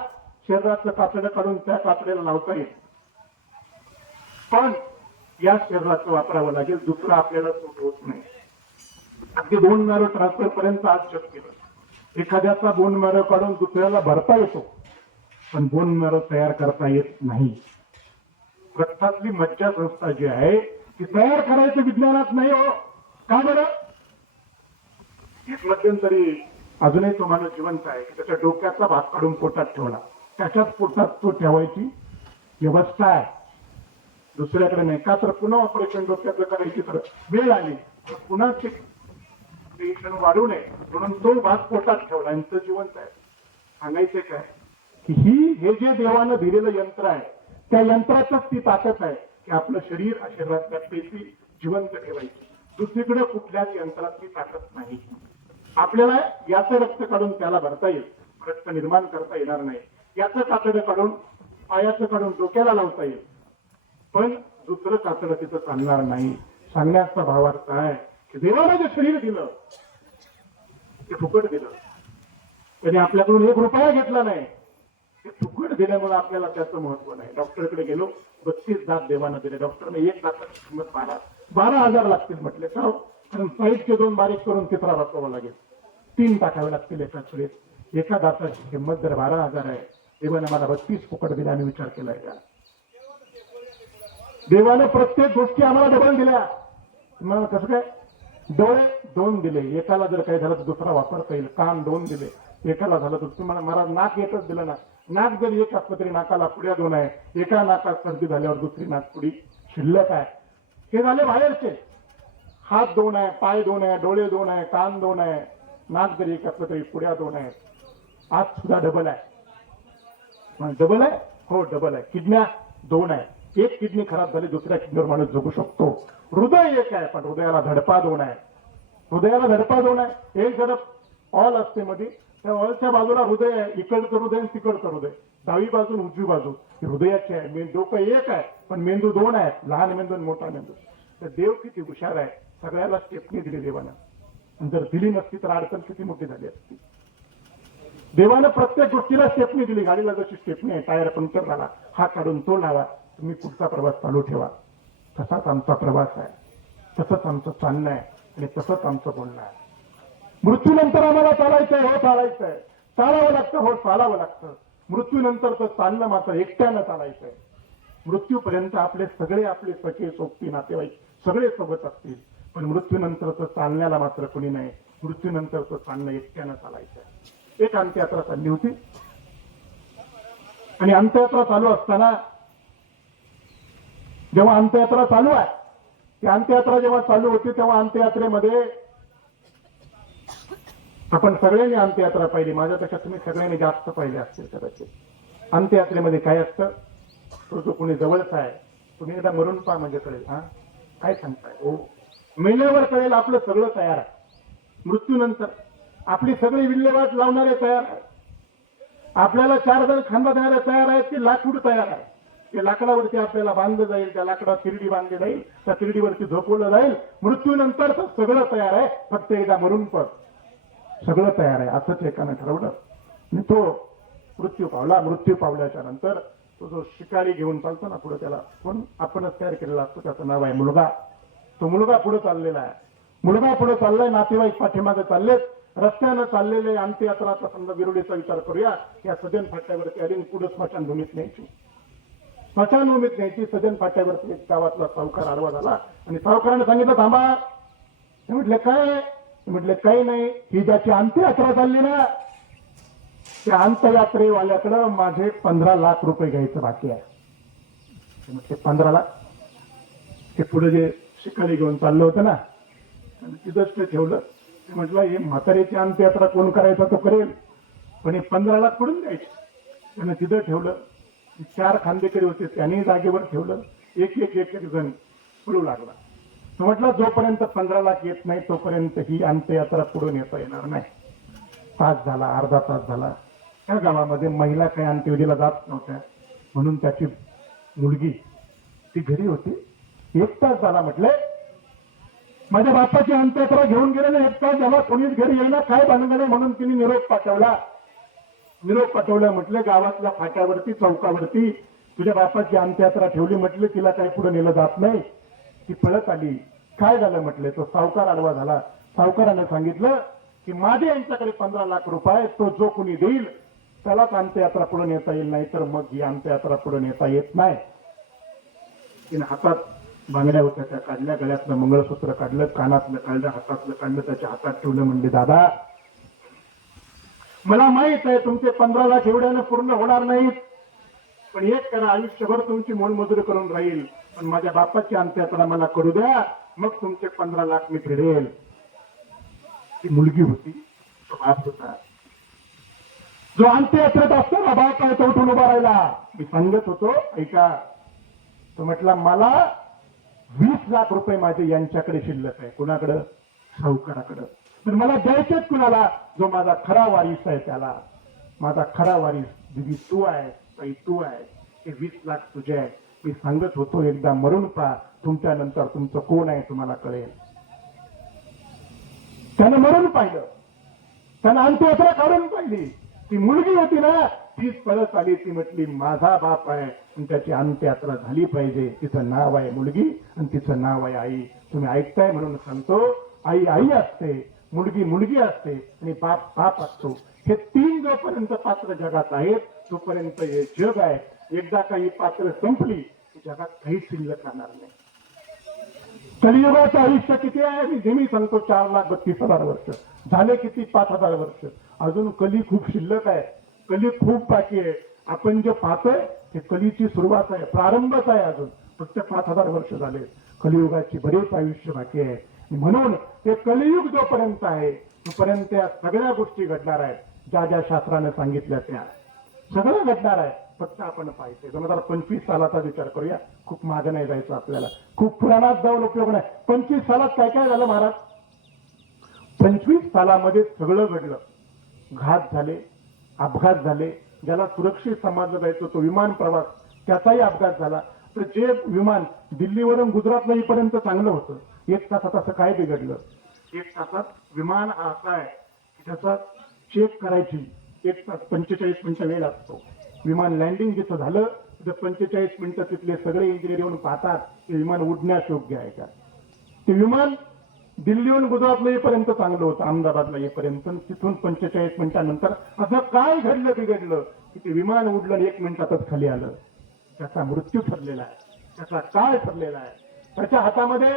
शरीराचं कातडं काढून त्या कातड्याला लावता येईल पण या शरीराचं वापरावं लागेल. दुसरं आपल्याला सूट होत नाही. अगदी बोन मॅरो ट्रान्सफर पर्यंत आज शक्य नाही. एखाद्याचा बोन मॅरो काढून दुसऱ्याला भरता येतो पण बोन मॅरो तयार करता येत नाही. रक्तातली मज्जा संस्था जी आहे ती तयार करायचं विज्ञानात नाही हो. का बरं. एक मध्यंतरी अजूनही तो माणूस जिवंत आहे की त्याच्या डोक्याचा भाग काढून पोटात ठेवला. त्याच्याच पोटात तो ठेवायची व्यवस्था आहे दुसऱ्याकडे नाही. का तर पुन्हा ऑपरेशन डोक्याचं करायची तर वेळ आली पुन्हा टेन्शन वाढू नये म्हणून तो भाग पोटात ठेवला आणि तो जिवंत आहे. सांगायचे काय की हे जे देवानं दिलेलं यंत्र आहे त्या यंत्रातच ती ताकद आहे की आपलं शरीर शरीरातल्या पेशी जिवंत ठेवायची. दुसरीकडे कुठल्याच यंत्रात ती ताकद नाही. आपल्याला याचं रक्त काढून त्याला भरता येईल रक्त निर्माण करता येणार नाही. याचं कातडं काढून पायाचं काढून डोक्याला लावता येईल पण दुसरं कातडं तिथं चालणार नाही. सांगण्याचा भावार्थ आहे की देवाला जे शरीर दिलं ते फुकट दिलं. त्याने आपल्याकडून 1 रुपया घेतला नाही. ते फुकट दिल्यामुळे आपल्याला त्याचं महत्व नाही. डॉक्टरकडे गेलो 32 दात देवानं दिले. डॉक्टरने 1 दाताची किंमत 12,000 लागतील म्हटले. का कारण साईडचे 2 बारीक करून चित्रा वाचवावं लागेल. 3 टाकावे लागतील एकाच वेळेस. एका दाताची किंमत जर 12,000 आहे देवाने मला 32 फुकट दिले. आम्ही विचार केलाय का देवाने प्रत्येक गोष्टी आम्हाला डबल दिल्या. मला कसं काय डोळे 2 दिले एकाला जर काही झालं तर दुसरा वापरता येईल. कान 2 दिले एकाला झालं तर तुम्हाला मला नाक एकच दिलं ना. नाक जर एक असलं तरी नाकाला पुढ्या 2 आहे. एका नाकात सर्दी झाल्यावर दुसरी नाक पुढी शिल्लक आहे. हे झाले बाहेरचे. हात दोन आहे, पाय दोन आहे, डोळे दोन आहे, कान दोन आहे, नाक जरी एक असलं तरी पुढ्या दोन आहेत. आज सुद्धा डबल आहे. डबल आहे, हो डबल आहे. किडन्या दोन आहे. एक किडनी खराब झाली, दुसऱ्या किडनीवर माणूस जगू शकतो. हृदय एक आहे, पण हृदयाला धडपा दोन आहे. हृदयाला धडपा दोन आहे. एक धडप ऑल असते मध्ये, त्या ऑलच्या बाजूला हृदय आहे. इकडचं हृदय आणि तिकडचं हृदय, डावी बाजू उजवी बाजू ही हृदयाची आहे. डोकं एक आहे, पण मेंदू दोन आहे. लहान मेंदू आणि मोठा मेंदू. तर देव किती हुशार आहे, सगळ्याला स्टेपनी दिली देवानं. जर दिली नसती तर अडचण किती मोठी झाली असती. देवानं प्रत्येक गोष्टीला स्टेपनी दिली. गाडीला जशी स्टेपनी आहे, टायर पंक्चर झाला, हा काढून तो लावा, तुम्ही पुढचा प्रवास चालू ठेवा. तसाच आमचा प्रवास आहे, तसंच आमचं चालणं आहे आणि तसंच आमचं बोलणं आहे. मृत्यूनंतर आम्हाला चालायचंय, हो चालायचंय, चालावं लागतं, हो चालावं लागतं. मृत्यूनंतरचं चालणं मात्र एकट्यानं चालायचंय. मृत्यूपर्यंत आपले सखे सोबती नातेवाईक सगळे सोबत असतील, पण मृत्यूनंतरचं चालण्याला मात्र कोणी नाही. मृत्यूनंतरचं चालणं एकट्यानं चालायचंय. एक अंत्ययात्रा चालली होती आणि अंत्ययात्रा चालू असताना, जेव्हा अंत्ययात्रा चालू आहे, ती अंत्ययात्रा जेव्हा चालू होती तेव्हा अंत्ययात्रेमध्ये आपण सगळ्यांनी अंत्ययात्रा पाहिली. माझ्यापेक्षा तुम्ही सगळ्यांनी जास्त पाहिले असतील कदाचित. अंत्ययात्रेमध्ये काय असतं, तो जो कोणी जवळचा आहे, तुम्ही एकदा मरून पहा म्हणजे कळेल. हा काय सांगताय, हो मेल्यावर कळेल. आपलं सगळं तयार आहे. मृत्यूनंतर आपली सगळी विल्हेवाट लावणारे तयार आहे. आपल्याला 4 जण खांदा देणारे तयार आहेत की लाकूड तयार आहे. ते लाकडावरती आपल्याला बांधलं जाईल, त्या लाकडात तिरडी बांधली जाईल, त्या तिरडीवरती झोपवलं जाईल. मृत्यूनंतर तर सगळं तयार आहे, फक्त एकदा मरून पड. सगळं तयार आहे असंच एकानं ठरवलं आणि तो मृत्यू पावला. मृत्यू पावल्याच्या नंतर तो जो शिकारी घेऊन चालतो ना पुढे, त्याला कोण आपणच तयार केलेला असतो, त्याचं नाव आहे मुलगा. तो मुलगा पुढे चाललेला आहे. मुलगा पुढे चाललाय, नातेवाईक पाठीमागे चाललेत. रस्त्यानं चाललेले अंत्ययात्राचा समजा विरोधीचा विचार करूया. या सदन फाट्यावरती आली पुढे स्मशानभूमीत न्यायची. स्मशानभूमीत न्यायची. सदन फाट्यावरती एक गावातला सावकार आडवा झाला आणि सावकाराने सांगितलं थांबा. ते म्हटले काय? म्हटले काही नाही, ही ज्याची अंत्ययात्रा चालली ना, त्या अंत्ययात्रेवाल्याकडं माझे 15 लाख रुपये घ्यायचं बाकी आहे. म्हटले 15 लाख? ते पुढे जे शिकारी घेऊन चाललं होतं ना, तिथंच ते ठेवलं. ते म्हटलं हे म्हातारीची अंत्ययात्रा कोण करायचा तो करेल, पण हे 15 लाख कुठून द्यायचे. त्यानं तिथं ठेवलं. 4 खांदेकरी होते, त्यांनी जागेवर ठेवलं. एक एक एक एक जण पळू लागला. तो म्हटलं जोपर्यंत 15 लाख येत नाही तोपर्यंत ही अंत्ययात्रा पुढे नेता येणार नाही. तास झाला, अर्धा तास झाला. त्या गावामध्ये महिला काही अंत्यविधीला जात नव्हत्या, म्हणून त्याची मुलगी ती घरी होती. 1 तास झाला. म्हटले माझ्या बापाची अंत्ययात्रा घेऊन गेलेले 1 तास झाला, कोणीच घरी येईना, काय भानगड म्हणून तिने निरोप पाठवला. निरोप पाठवला. म्हटलं गावातल्या फाट्यावरती चौकावरती तुझ्या बापाची अंत्ययात्रा ठेवली. म्हटलं तिला काही पुढे नेलं जात नाही. ती पळत आली. काय झालं म्हटले, तो सावकार आडवा झाला. सावकाराने सांगितलं की माझे यांच्याकडे 15 लाख रुपये, तो जो कोणी देईल त्यालाच अंत्ययात्रा पुढे नेता येईल, नाही तर मग ही अंत्ययात्रा पुढे नेता येत नाही. तिने हातात बांगड्या होत्या त्या काढल्या, गळ्यातलं मंगळसूत्र काढलं, कानातलं काढलं, हातातलं काढलं, त्याच्या हातात ठेवलं. म्हणले दादा मला माहित आहे तुमचे 15 लाख एवढ्यानं पूर्ण होणार नाहीत, पण एक करा, आयुष्यभर तुमची मोलमजुरी करून राहील, पण माझ्या बापाची अंत्ययात्रा मला करू द्या, मग तुमचे 15 लाख मी फेडेल. ती मुलगी होती, तो बाप होता. जो अंत्ययात्रेत असताना बाप आहे तो उठून उभा राहिला. मी सांगत होतो ऐका. तो म्हटला मला 20 लाख रुपये माझे यांच्याकडे शिल्लक आहे. कुणाकडं? सावकाराकडं. पण मला द्यायचेच कुणाला? जो माझा खरा वारीस आहे त्याला. माझा खरा वारीस दिदी तू आहे, ताई तू आहे. हे 20 लाख तुझे आहे. मी सांगत होतो एकदा मरून पहा, तुमच्या नंतर तुमचं कोण आहे तुम्हाला कळेल. त्यानं मरून पाहिलं, त्यानं अंत्ययात्रा काढून पाहिली. ती मुलगी होती ना, तीच पळत आली. ती म्हटली माझा बाप आहे आणि त्याची अंत्ययात्रा झाली पाहिजे. तिचं नाव आहे मुलगी आणि तिचं नाव आहे आई. तुम्ही ऐकताय म्हणून सांगतो, आई आई असते, मुलगी मुलगी असते आणि बाप बाप असतो. हे 3 जोपर्यंत पात्र जगात आहेत तोपर्यंत हे जग आहे. एकदा काही पात्र संपली की जगात काही शिल्लक राहणार नाही. कलियुगाचं आयुष्य किती आहे? मी नेहमी सांगतो 4,32,000 वर्ष. झाले किती? 5,000 वर्ष. अजून कली खूप शिल्लक आहे. कली खूप बाकी आहे. आपण जे पाहतोय ते कलीची सुरुवात आहे, प्रारंभच आहे. अजून फक्त 5,000 वर्ष झाले. कलियुगाची बरेच आयुष्य बाकी आहे. म्हणून ते कलियुग जोपर्यंत आहे तोपर्यंत या सगळ्या गोष्टी घडणार आहेत. ज्या ज्या शास्त्राने सांगितल्या त्या सगळं घडणार आहे. फक्त आपण पाहिजे 2025 सालाचा विचार करूया. खूप मागे नाही जायचं आपल्याला, खूप पुराणात जाऊन उपयोग नाही. 25 सालात काय काय झालं महाराज? 25 सालामध्ये सगळं घडलं. घात झाले, अपघात झाले. ज्याला सुरक्षित समजलं जायचं तो विमान प्रवास, त्याचाही अपघात झाला. तर जे विमान दिल्लीवरून गुजरातला येईपर्यंत चांगलं होतं, 1 तासात असं काय बिघडलं? 1 तासात विमान असा आहे की त्याचा चेक करायची 1 तास 45 मिनिटं वेळ लागतो. विमान लँडिंग जिथं झालं तिथं 45 मिनिटं तिथले सगळे इंजिनियर येऊन पाहतात ते विमान उडण्यास योग्य आहे का. ते विमान दिल्लीहून गुजरातला येईपर्यंत चांगलं होतं, अहमदाबादला येईपर्यंत. तिथून 45 मिनिटांनंतर असं काय घडलं बिघडलं की ते विमान उडलं 1 मिनिटातच खाली आलं. त्याचा मृत्यू ठरलेला आहे, त्याचा काळ ठरलेला आहे. त्याच्या हातामध्ये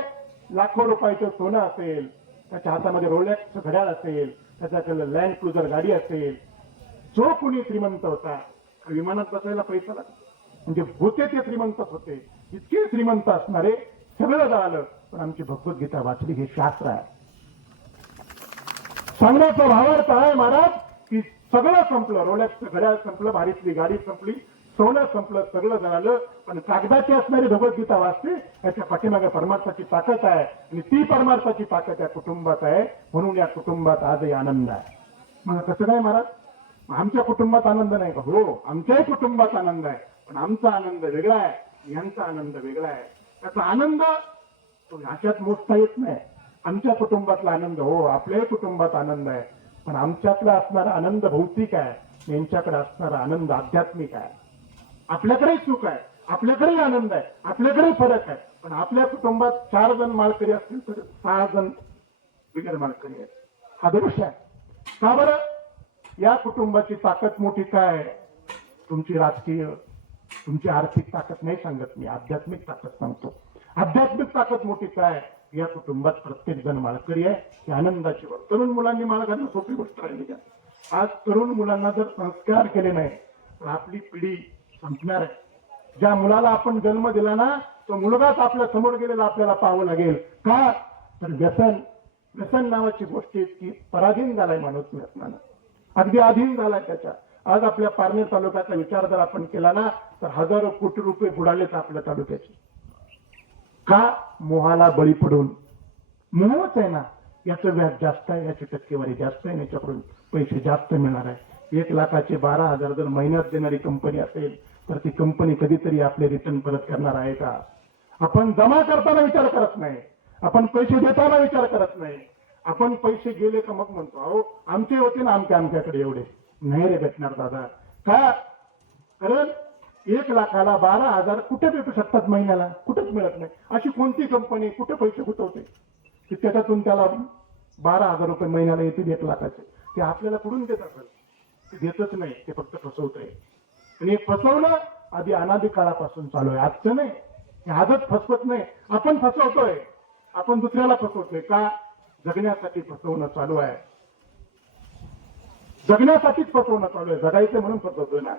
लाखो रुपयाचं सोनं असेल, त्याच्या हातामध्ये रोलेक्स घड्याळ असेल, त्याच्याकडे लँड क्रुझर गाडी असेल. जो कुणी श्रीमंत होता विमानात बसायला पैसा लागला, म्हणजे होते ते श्रीमंतच होते. इतके श्रीमंत असणारे सगळं झालं. पण आमची भगवद्गीता वाचली, हे शास्त्र आहे. सांगण्याचा भावार्थ आहे महाराज की सगळं संपलं. रोलेक्स घड्याळ संपलं, भारीतली गाडी संपली, सोनं संपलं, सगळं झालं. पण कागदाची असणारी भगवद्गीता वाचते, याच्या पाठीमागे परमार्थाची ताकद आहे. आणि ती परमार्थाची ताकद या कुटुंबात आहे. म्हणून या कुटुंबात आजही आनंद आहे. मग कसं काय महाराज? आमच्या कुटुंबात आनंद नाही का? हो, आमच्याही कुटुंबात आनंद आहे. पण आमचा आनंद वेगळा आहे, यांचा आनंद वेगळा आहे. त्याचा आनंद तो ह्याच्यात मोजता येत नाही. आमच्या कुटुंबातला आनंद, हो आपल्याही कुटुंबात आनंद आहे. पण आमच्यातला असणारा आनंद भौतिक आहे, यांच्याकडे असणारा आनंद आध्यात्मिक आहे. आपल्याकडेही सुख आहे, आपल्याकडेही आनंद आहे, आपल्याकडेही फरक आहे. पण आपल्या कुटुंबात 4 जण माळकरी असतील तर 6 जण बिगर माळकरी आहेत. हा दोष आहे. का बरं? या कुटुंबाची ताकद मोठी काय? तुमची राजकीय, तुमची आर्थिक ताकद नाही सांगत मी, आध्यात्मिक ताकद सांगतो. आध्यात्मिक ताकद मोठी काय? या कुटुंबात प्रत्येक जण माळकरी आहे. ही आनंदाची गोष्ट. तरुण मुलांनी माळ घालणं सोपी गोष्ट राहिली का? आज तरुण मुलांना जर संस्कार केले नाही तर आपली पिढी संपणार आहे. ज्या मुलाला आपण जन्म दिला ना, तो मुलगाच आपल्या समोर गेलेला आपल्याला पाहावं लागेल. का? तर व्यसन नावाची गोष्ट इतकी पराधीन झालाय माणूस व्यसनानं, अगदी अधीन झालाय त्याच्या. आज आपल्या पारनेर तालुक्याचा विचार जर आपण केला ना तर हजारो कोटी रुपये बुडालेत आपल्या तालुक्याचे. का? मोहाला बळी पडून. मोहच आहे ना, याचं व्याज जास्त आहे, याची टक्केवारी जास्त आहे, याच्याकडून पैसे जास्त मिळणार आहे. 1 लाखाचे 12,000 जर महिन्यात देणारी कंपनी असेल तर ती कंपनी कधीतरी आपले रिटर्न परत करणार आहे का? आपण जमा करताना विचार करत नाही, आपण पैसे देताना विचार करत नाही. आपण पैसे गेले का मग म्हणतो अहो आमचे होते ना आमच्याकडे एवढे. नाही रे भेटणार दादा. का? कारण 1 लाखाला 12,000 कुठे भेटू शकतात महिन्याला? कुठेच मिळत नाही. अशी कोणती कंपनी कुठे पैसे गुंतवते की त्याच्यातून त्याला 12,000 रुपये महिन्याला येतील 1 लाखाचे? ते आपल्याला कुठून देत असेल? ते देतच नाही, ते फक्त फसवत आहे. आणि हे फसवणं आधी अनादी काळापासून चालू आहे, आजचं नाही. हे आजच फसवत नाही, आपण फसवतोय, आपण दुसऱ्याला फसवतोय. का? जगण्यासाठी फसवणं चालू आहे, जगण्यासाठीच फसवणं चालू आहे. जगायचं म्हणून फसवतोय ना.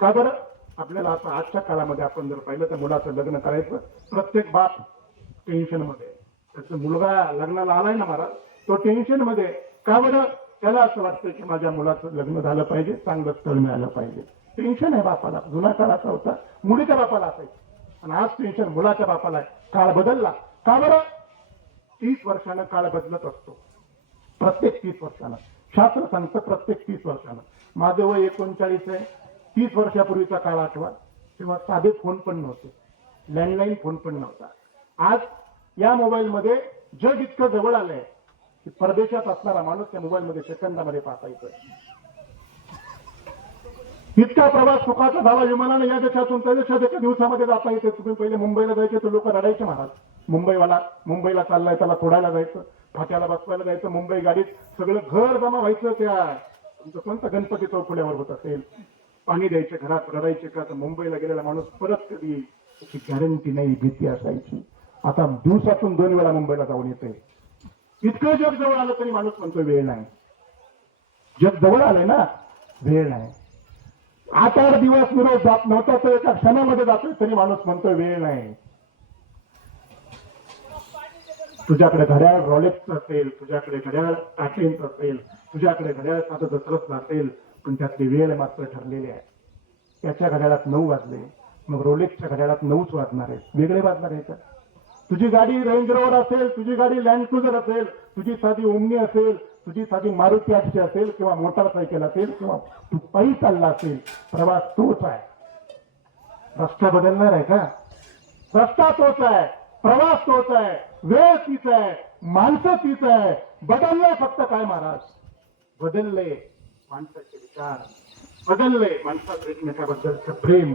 का बरं? आपल्याला आता आजच्या काळामध्ये आपण जर पाहिलं तर मुलाचं लग्न करायचं, प्रत्येक बाप टेन्शन मध्ये. त्याचा मुलगा लग्नाला आलाय ना महाराज, तो टेन्शन मध्ये. का बरं? त्याला असं वाटतं की माझ्या मुलाचं लग्न झालं पाहिजे, चांगलं स्थळ मिळालं पाहिजे. टेन्शन आहे बापाला. जुना काळ असा होता, मुलीच्या बापाला असायचं, आणि आज टेन्शन मुलाच्या बापाला आहे. काळ बदलला. का बरं? 30 वर्षानं काळ बदलत असतो, प्रत्येक 30 वर्षानं. शास्त्र सांगतं प्रत्येक 30 वर्षानं. माझं वय 39 आहे. 30 वर्षापूर्वीचा काळ आठवा, तेव्हा साधे फोन पण नव्हते, लँडलाईन फोन पण नव्हता. आज या मोबाईलमध्ये जग इतकं जवळ आलंय की परदेशात असणारा माणूस त्या मोबाईलमध्ये सेकंदामध्ये पाहता येतोय. इतका प्रवास सुखाचा झाला विमानाने या देशातून त्या देशात एका दिवसामध्ये जाता येते. तुम्ही पहिले मुंबईला जायचे तर लोक रडायचे महाराज. मुंबईला चाललाय, त्याला सोडायला जायचं, फाट्याला बसवायला जायचं, मुंबई गाडीत सगळं घर जमा व्हायचं. त्या तुमचं कोणतं गणपती चौफुल्यावर होत असेल, पाणी द्यायचे घरात, रडायचे का तर मुंबईला गेलेला माणूस परत कधी याची गॅरंटी नाही, भीती असायची. आता दिवसातून 2 वेळा मुंबईला जाऊन येतोय. इतकं जग जवळ आलं तरी माणूस म्हणतोय वेळ नाही. जग जवळ आलंय ना, वेळ नाही. 8-8 दिवस निरोध जात नव्हता तर एका क्षणामध्ये जातोय तरी माणूस म्हणतोय वेळ नाही. तुझ्याकडे घड्याळ रॉलेक्सचं असेल, तुझ्याकडे घड्याळ टाटेंचं असेल, तुझ्याकडे घड्याळ साधं दसरथचं असेल, पण त्यातली वेळ मात्र ठरलेली आहे. त्याच्या घड्याळात 9 वाजले, मग रोलेक्सच्या घड्याळात 9च वाजणार आहेत. वेगळे वाजणार आहेत. तुझी गाडी रेंज रोवर असेल, तुझी गाडी लँड क्रुझर असेल, तुझी साधी ओमनी असेल, तुझी साधी मारुती 800 असेल, किंवा मोटारसायकल असेल, किंवा तू पायी चालला असेल, प्रवास तोच आहे. रस्ता बदलणार आहे का? रस्ता तोच आहे, प्रवास तोच आहे, वेळ तीच आहे, माणसं तीच आहे. बदललंय फक्त काय महाराज? बदलले माणसाचे विचार, बदलले माणसाचं एकमेकाबद्दलचं प्रेम,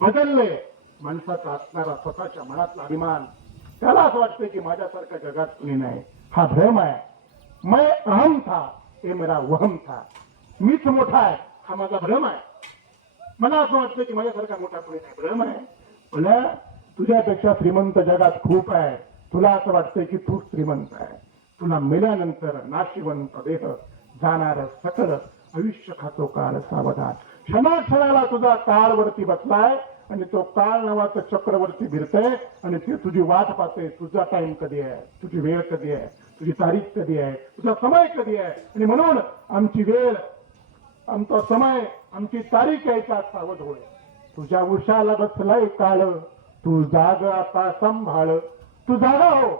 बदलले माणसाचा असणारा स्वतःच्या मनातला अभिमान. त्याला असं वाटतं की माझ्यासारख्या जगात कुणी नाही. हा भ्रम आहे. मैं अहम था, हे मेरा वहम था. मीच मोठा आहे हा माझा भ्रम आहे. मला असं वाटतं की माझ्यासारखा मोठा कुणी नाही, भ्रम आहे. तुला तुझ्यापेक्षा श्रीमंत जगात खूप आहे. तुला असं वाटतंय की तू श्रीमंत आहे. तुला मेल्यानंतर नाशिवंत देह जाणार सकळ आयुष्य खातो काळ सावधान. क्षणाक्षणाला तुझा काळवरती बसलाय आणि तो काळ नावाचं चक्रवर्ती फिरतंय आणि ते तुझी वाट पाहते. तुझा टाइम कधी आहे, तुझी वेळ कधी आहे, तुझी तारीख कधी आहे, तुझा समय कधी आहे. आणि म्हणून आमची वेळ, आमचा समय, आमची तारीख यायचा सावध होय. तुझ्या उशाला बसलाय काळ, तू जाग आता संभाळ. तू जागा हो.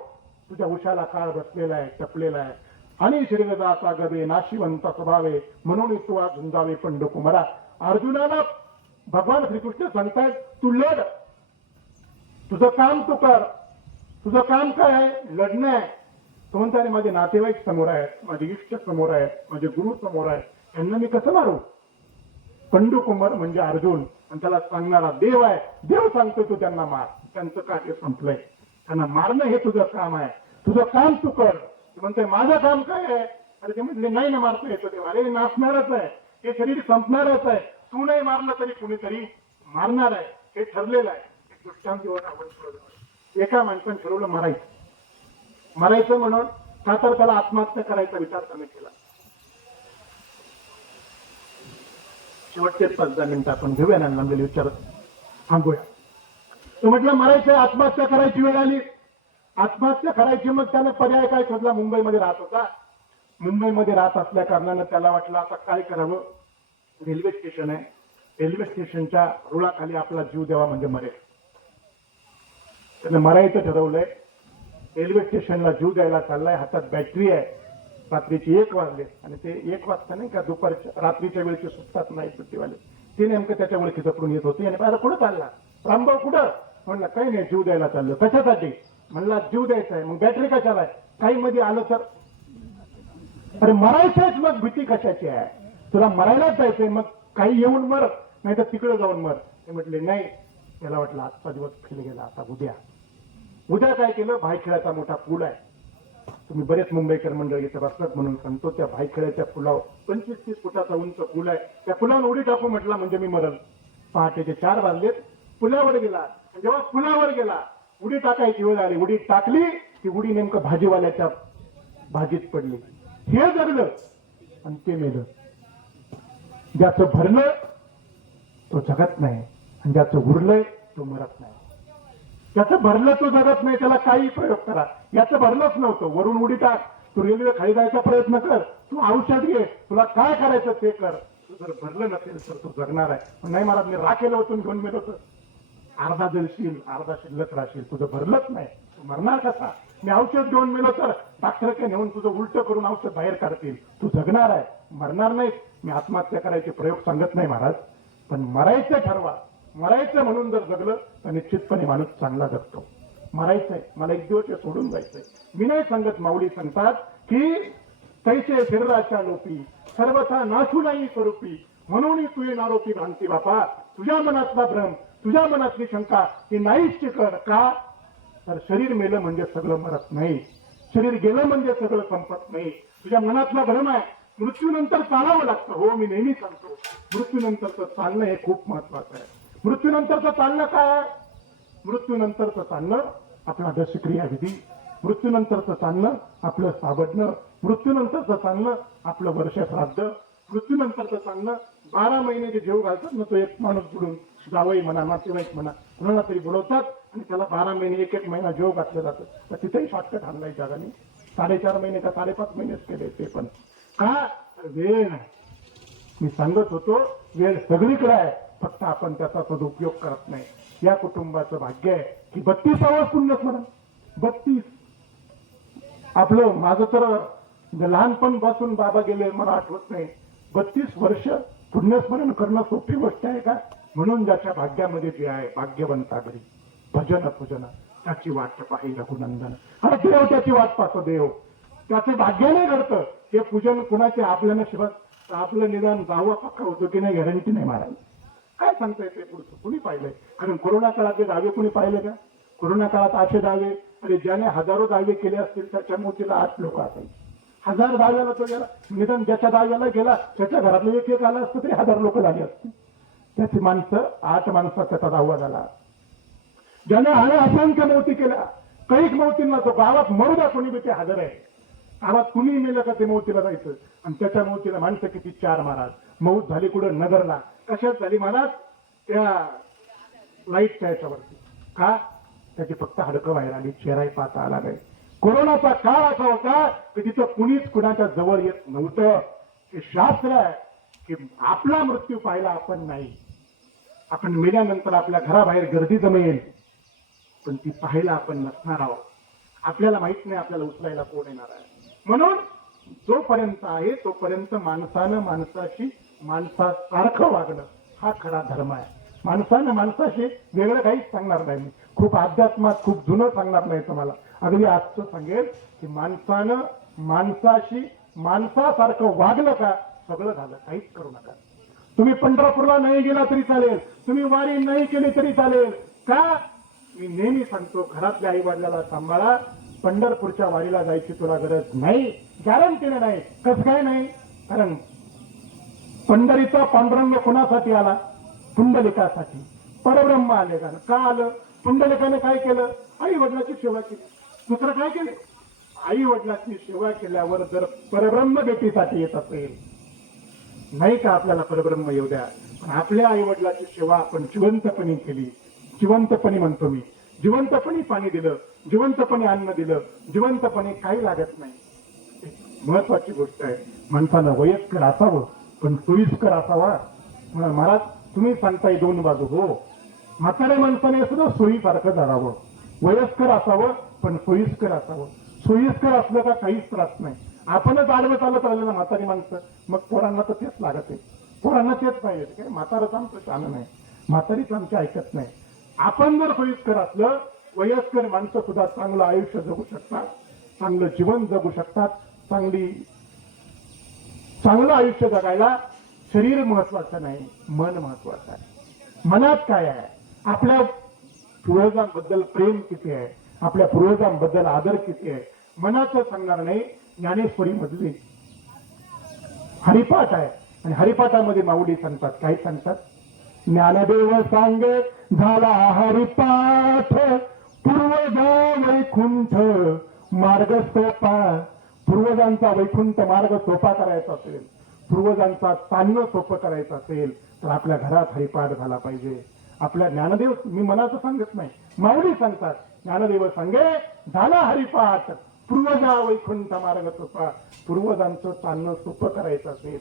तुझ्या उशाला काळ बसलेला आहे, टपलेला आहे. आणि शरीर जाता गवे नाशिवंत स्वभावे, म्हणून तू आज झुंजावे पंडुकुमारा. अर्जुनाला भगवान श्रीकृष्ण सांगतायत तू लढ, तुझं काम तू कर. तुझं काम काय आहे? लढणं आहे. तो म्हणताय माझे नातेवाईक समोर आहेत, माझे इष्ट समोर आहेत, माझे गुरु समोर आहेत, यांना मी कसं मारू? पंडुकुमार म्हणजे अर्जुन, आणि त्याला सांगणारा देव आहे. देव सांगतो तू त्यांना मार. त्यांचं कार्य संपलंय. त्यांना मारणं हे तुझं काम आहे. तुझं काम तू कर. म्हणते माझं काम काय आहे? अरे ते म्हणले नाही ना मारता येतो देव. अरे नाचणारच आहे, हे शरीर संपणारच आहे. तू नाही मारलं तरी कुणीतरी मारणार आहे, हे ठरलेलं आहे. एक दृष्टांत देऊन आपण ठरवलं. एका माणसाने ठरवलं मरायचं म्हणून, का तर त्याला आत्महत्या करायचा विचार त्याने केला. शेवटचे 5-10 मिनिटं आपण घेऊया ना, लांबलेले विचार थांबूया. तो म्हटलं मरायचं, आत्महत्या करायची वेळ आली. आत्महत्या करायची, मग त्याने पर्याय काय शोधला? मुंबईमध्ये राहत होता. मुंबईमध्ये राहत असल्या कारणानं त्याला वाटलं आता काय करावं. रेल्वे स्टेशन आहे, रेल्वे स्टेशनच्या रुळाखाली आपला जीव द्यावा म्हणजे मरेल. त्याने मरायचं ठरवलंय. रेल्वे स्टेशनला जीव द्यायला चाललाय. हातात बॅटरी आहे. रात्रीची 1 वाजले आणि ते 1 वाजता नाही का दुपारच्या रात्रीच्या वेळेचे सुटतात नाही सुट्टीवाले, ते नेमकं त्याच्या ओळखी जपडून येत होते. आणि पाहिलं कुठं चालला? रामभाऊ कुठं? म्हणलं काही नाही, जीव द्यायला चाललो. कशासाठी? म्हणला जीव द्यायचा आहे. मग बॅटरी कशाला आहे? काही मध्ये आलं तर? अरे मरायचंच, मग भीती कशाची आहे? तुला मरायलाच जायचंय, मग काही येऊन मर, नाही तर तिकडे जाऊन मर. ते म्हटले नाही. त्याला वाटलं आजचा दिवस फेल गेला, आता उद्या काय केलं? भायखळ्याचा मोठा पूल आहे. तुम्ही बरेच मुंबईकर मंडळ इथे बसतात म्हणून सांगतो. त्या भायखळ्याच्या पुलावर 25-30 फुटाचा उंच पूल आहे. त्या पुलावर उडी टाकू म्हटला म्हणजे मी मरल. पहाटेचे 4 वाजलेत. पुलावर गेला. जेव्हा पुलावर गेला, उडी टाकायची वेळ आली. उडी टाकली, ती उडी नेमकं भाजीवाल्याच्या भाजीत पडली. हे जगलं आणि ते मेलं. ज्याचं भरलं तो जगत नाही, आणि ज्याचं उरलंय तो मरत नाही. ज्याचं भरलं तो जगत नाही, त्याला काही प्रयोग करा. याचं भरलंच नव्हतं. वरून उडी टाक, तू रेल्वे खाली जायचा प्रयत्न कर, तू औषध घे, तुला काय करायचं ते कर. तू जर भरलं नसेल तर तू जगणार आहे. पण नाही महाराज, मी राखेल ओतून घेऊन मेलो तर अर्धा जळशील, अर्धा शिल्लक राहशील. तुझं भरलंच नाही, तू मरणार कसा? मी औषध घेऊन मेलो तर डॉक्टरकडे नेऊन तुझं उलट करून औषध बाहेर काढतील. तू जगणार आहे, मरणार नाही. मी आत्महत्या करायचे प्रयोग सांगत नाही महाराज, पण मरायचं ठरवा. मरायचं म्हणून जर जगलं तर निश्चितपणे माणूस चांगला जगतो. मरायचंय, मला एक दिवस हे सोडून जायचंय. मी नाही सांगत, माऊली सांगतात की तैसे शरीराच्या लोपी सर्वथा नाशू नाही स्वरूपी, म्हणून तू नारोपी भ्रांती बापा. तुझ्या मनातला भ्रम, तुझ्या मनातली शंका ही नाहीच कर. का तर शरीर मेलं म्हणजे सगळं मरत नाही, शरीर गेलं म्हणजे सगळं संपत नाही. तुझ्या मनातला भ्रम आहे. मृत्यूनंतर चालावं लागतं. हो, मी नेहमी सांगतो, मृत्यूनंतरचं चालणं हे खूप महत्वाचं आहे. मृत्यूनंतरचं चालणं काय आहे? मृत्यूनंतरचं चालणं आपला दशक्रिया विधी, मृत्यूनंतरचं चालणं आपलं साबडणं, मृत्यूनंतरचं चालणं आपलं वर्ष श्राद्ध, मृत्यूनंतरचं चालणं 12 महिने जे जेव घालतात ना, तो एक माणूस बुडून जावई म्हणा, नातेवाईक म्हणा, कोणाला तरी बोलवतात आणि त्याला 12 महिने एक महिना जेव घातलं जातं, तर तिथेही शॉर्टकट आणलाय जगाने. 4.5 महिने का 5.5 महिनेच केले ते पण. का? वेळ नाही. मी सांगत होतो वेळ सगळीकडे आहे, फक्त आपण त्याचा सदुपयोग करत नाही. या कुटुंबाचं भाग्य आहे की 32वा पुण्यस्मरण. 32. आपलं माझं तर लहानपणापासून बाबा गेले मला आठवत नाही. 32 वर्ष पुण्यस्मरण करणं सोपी गोष्ट आहे का? म्हणून ज्याच्या भाग्यामध्ये जे आहे भाग्यवंता घरी भजन पूजन त्याची वाट पाहिलं रघुनंदन. अरे देव त्याची वाट पाहतो. देव त्याचं भाग्याने घडतं. हे पूजन कुणाचे आपल्या नशिबात आपलं निदान जावं पक्का होतो की नाही गॅरंटी नाही महाराज. काय सांगता येते पुढचं? कुणी पाहिलंय? कारण कोरोना काळातले दावे कुणी पाहिले का? कोरोना काळात असे दावे, अरे ज्याने हजारो दावे केले असतील त्याच्या मोठीला 8 लोक असायचे. 1000 दाव्याला तो गेला, निदान ज्याच्या दाव्याला गेला त्याच्या घरातलं एक आलं असतं तरी 1000 लोक झाली असतील. त्याची माणसं 8 माणसाचा त्याचा दावा झाला. ज्याने असंख्य मौती केल्या, कैक मौतींना तो गावात मरू द्या कोणी बी ते हजर आहे. गावात कुणी मेलं का ते मौतीला जायचं. आणि त्याच्या मौतीला माणसं किती 4 महाराज. मौत झाली कुठं? नगरला. कशात झाली महाराज? त्या लाईटच्या याच्यावरती. का? त्याची फक्त हाडकं बाहेर आली, चेहराही पाहता आला नाही. कोरोनाचा काळ असा होता की तिथं कुणीच कुणाच्या जवळ येत नव्हतं. हे शास्त्र आहे की आपला मृत्यू पाहिला आपण नाही. आपण मेल्यानंतर आपल्या घराबाहेर गर्दी जमेल, पण ती पाहायला आपण नसणार आहोत. आपल्याला माहित नाही आपल्याला उचलायला कोण येणार आहे. म्हणून जोपर्यंत आहे तोपर्यंत माणसानं माणसाशी माणसासारखं वागणं हा खरा धर्म आहे. माणसानं माणसाशी वेगळं काहीच सांगणार नाही. मी खूप अध्यात्मात खूप जुनं सांगणार नाही तुम्हाला. अगदी आजचं सांगेल की माणसानं माणसाशी माणसासारखं वागलं का सगळं झालं. काहीच करू नका. तुम्ही पंढरपूरला नाही गेला तरी चालेल, तुम्ही वारी नाही केली तरी चालेल. का? मी नेहमी सांगतो घरातल्या आई वडिलाला सांभाळा. पंढरपूरच्या वारीला जायची तुला गरज नाही, गॅरंटीने नाही. कसं काय नाही? कारण पंढरीचा पांडुरंग कोणासाठी आला? पुंडलिकासाठी. परब्रह्म आले का आलं? पुंडलिकाने काय केलं? आई वडिलाची सेवा केली. दुसरं काय केलं? आई वडिलाची सेवा केल्यावर जर परब्रह्म भेटीसाठी येत असेल, नाही का आपल्याला परब्रह्म येऊ द्या, पण आपल्या आई वडिलाची सेवा आपण जिवंतपणे केली. जिवंतपणे म्हणतो मी, जिवंतपणे पाणी दिलं, जिवंतपणे अन्न दिलं, जिवंतपणे काही लागत नाही. महत्वाची गोष्ट आहे. माणसानं वयस्कर असावं पण सोयीस्कर असावा. महाराज तुम्ही सांगताय 2 बाजू. हो, म्हाताऱ्या माणसाने सुद्धा सोयीसारखं धरावं. वयस्कर असावं पण सोयीस्कर असावं. सोयीस्कर असलं का काहीच त्रास नाही. आपणच आडवं चालत राहिलं ना म्हातारी माणसं, मग पोरांना तर तेच लागत आहे. पोरांना तेच पाहिजे. काय म्हातारच आमचं शान नाही, म्हातारीच आमची ऐकत नाही. आपण जर सोयीस्कर असलं, वयस्कर माणसं सुद्धा चांगलं आयुष्य जगू शकतात, चांगलं जीवन जगू शकतात. चांगलं आयुष्य जगायला शरीर महत्वाचं नाही, मन महत्वाचं आहे. मनात काय आहे? आपल्या पूर्वजांबद्दल प्रेम किती आहे? आपल्या पूर्वजांबद्दल आदर किती आहे? मनाचं सांगणार नाही. ज्ञानेश्वरी मधली हरिपाठ आहे आणि हरिपाठामध्ये माऊली सांगतात. काय सांगतात? ज्ञानदेव सांगे झाला हरिपाठ, पूर्वजा वैकुंठ मार्ग सोपा. पूर्वजांचा वैकुंठ मार्ग सोपा करायचा असेल, पूर्वजांचा चालणं सोपं करायचं असेल तर आपल्या घरात हरिपाठ झाला पाहिजे. आपल्या ज्ञानदेव, मी मनाचं सांगत नाही, माऊली सांगतात. ज्ञानदेव सांगे झाला हरिपाठ, पूर्वजा वैकुंठ मार्ग सोपा. पूर्वजांचं चालणं सोपं करायचं असेल,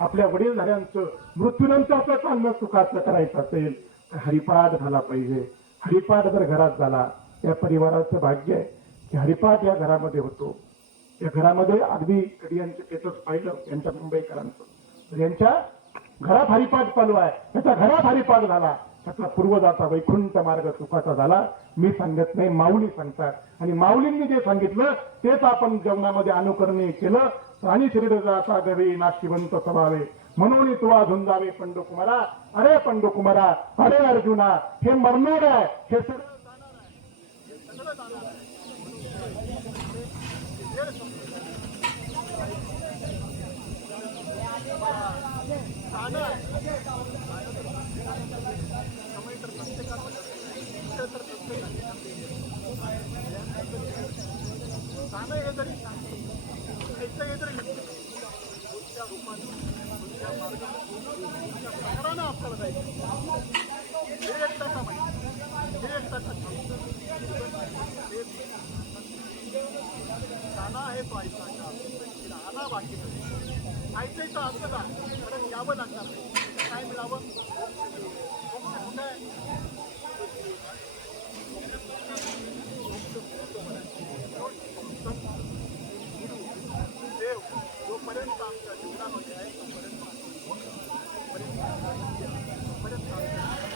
आपल्या वडीलधाऱ्यांचं मृत्यूनंतरचं चालणं सुखाचं करायचं असेल तर हरिपाठ झाला पाहिजे. हरिपाठ जर घरात झाला, त्या परिवाराचं भाग्य आहे की हरिपाठ या घरामध्ये होतो. या घरामध्ये अगदी कधी यांचे स्टेटस पाहिलं यांच्या मुंबईकरांचं, तर यांच्या घरात हरिपाठ चालू आहे. त्याच्या घरात हरिपाठ झाला, त्याचा पूर्वजाचा वैकुंठ मार्ग सुखाचा झाला. मी सांगत नाही, माऊली सांगतात. आणि माऊलींनी जे सांगितलं तेच आपण जीवनामध्ये अनुकरणे केलं. आणि शरीर जाता गवे नाशिवंत स्वभावे, म्हणून तुला झुंजावे पंडुकुमारा. अरे पंडुकुमारा, अरे अर्जुना, हे मरणार आहे, हे सगळं आपल्याला जाना आहे तो ऐकायचा राहणं बाकी नाही. ऐकायचं असं का परत यावं लागणार नाही. काय मिळावं? मोक्ष काय? देव जोपर्यंत आमच्या जीवनामध्ये आहे तोपर्यंत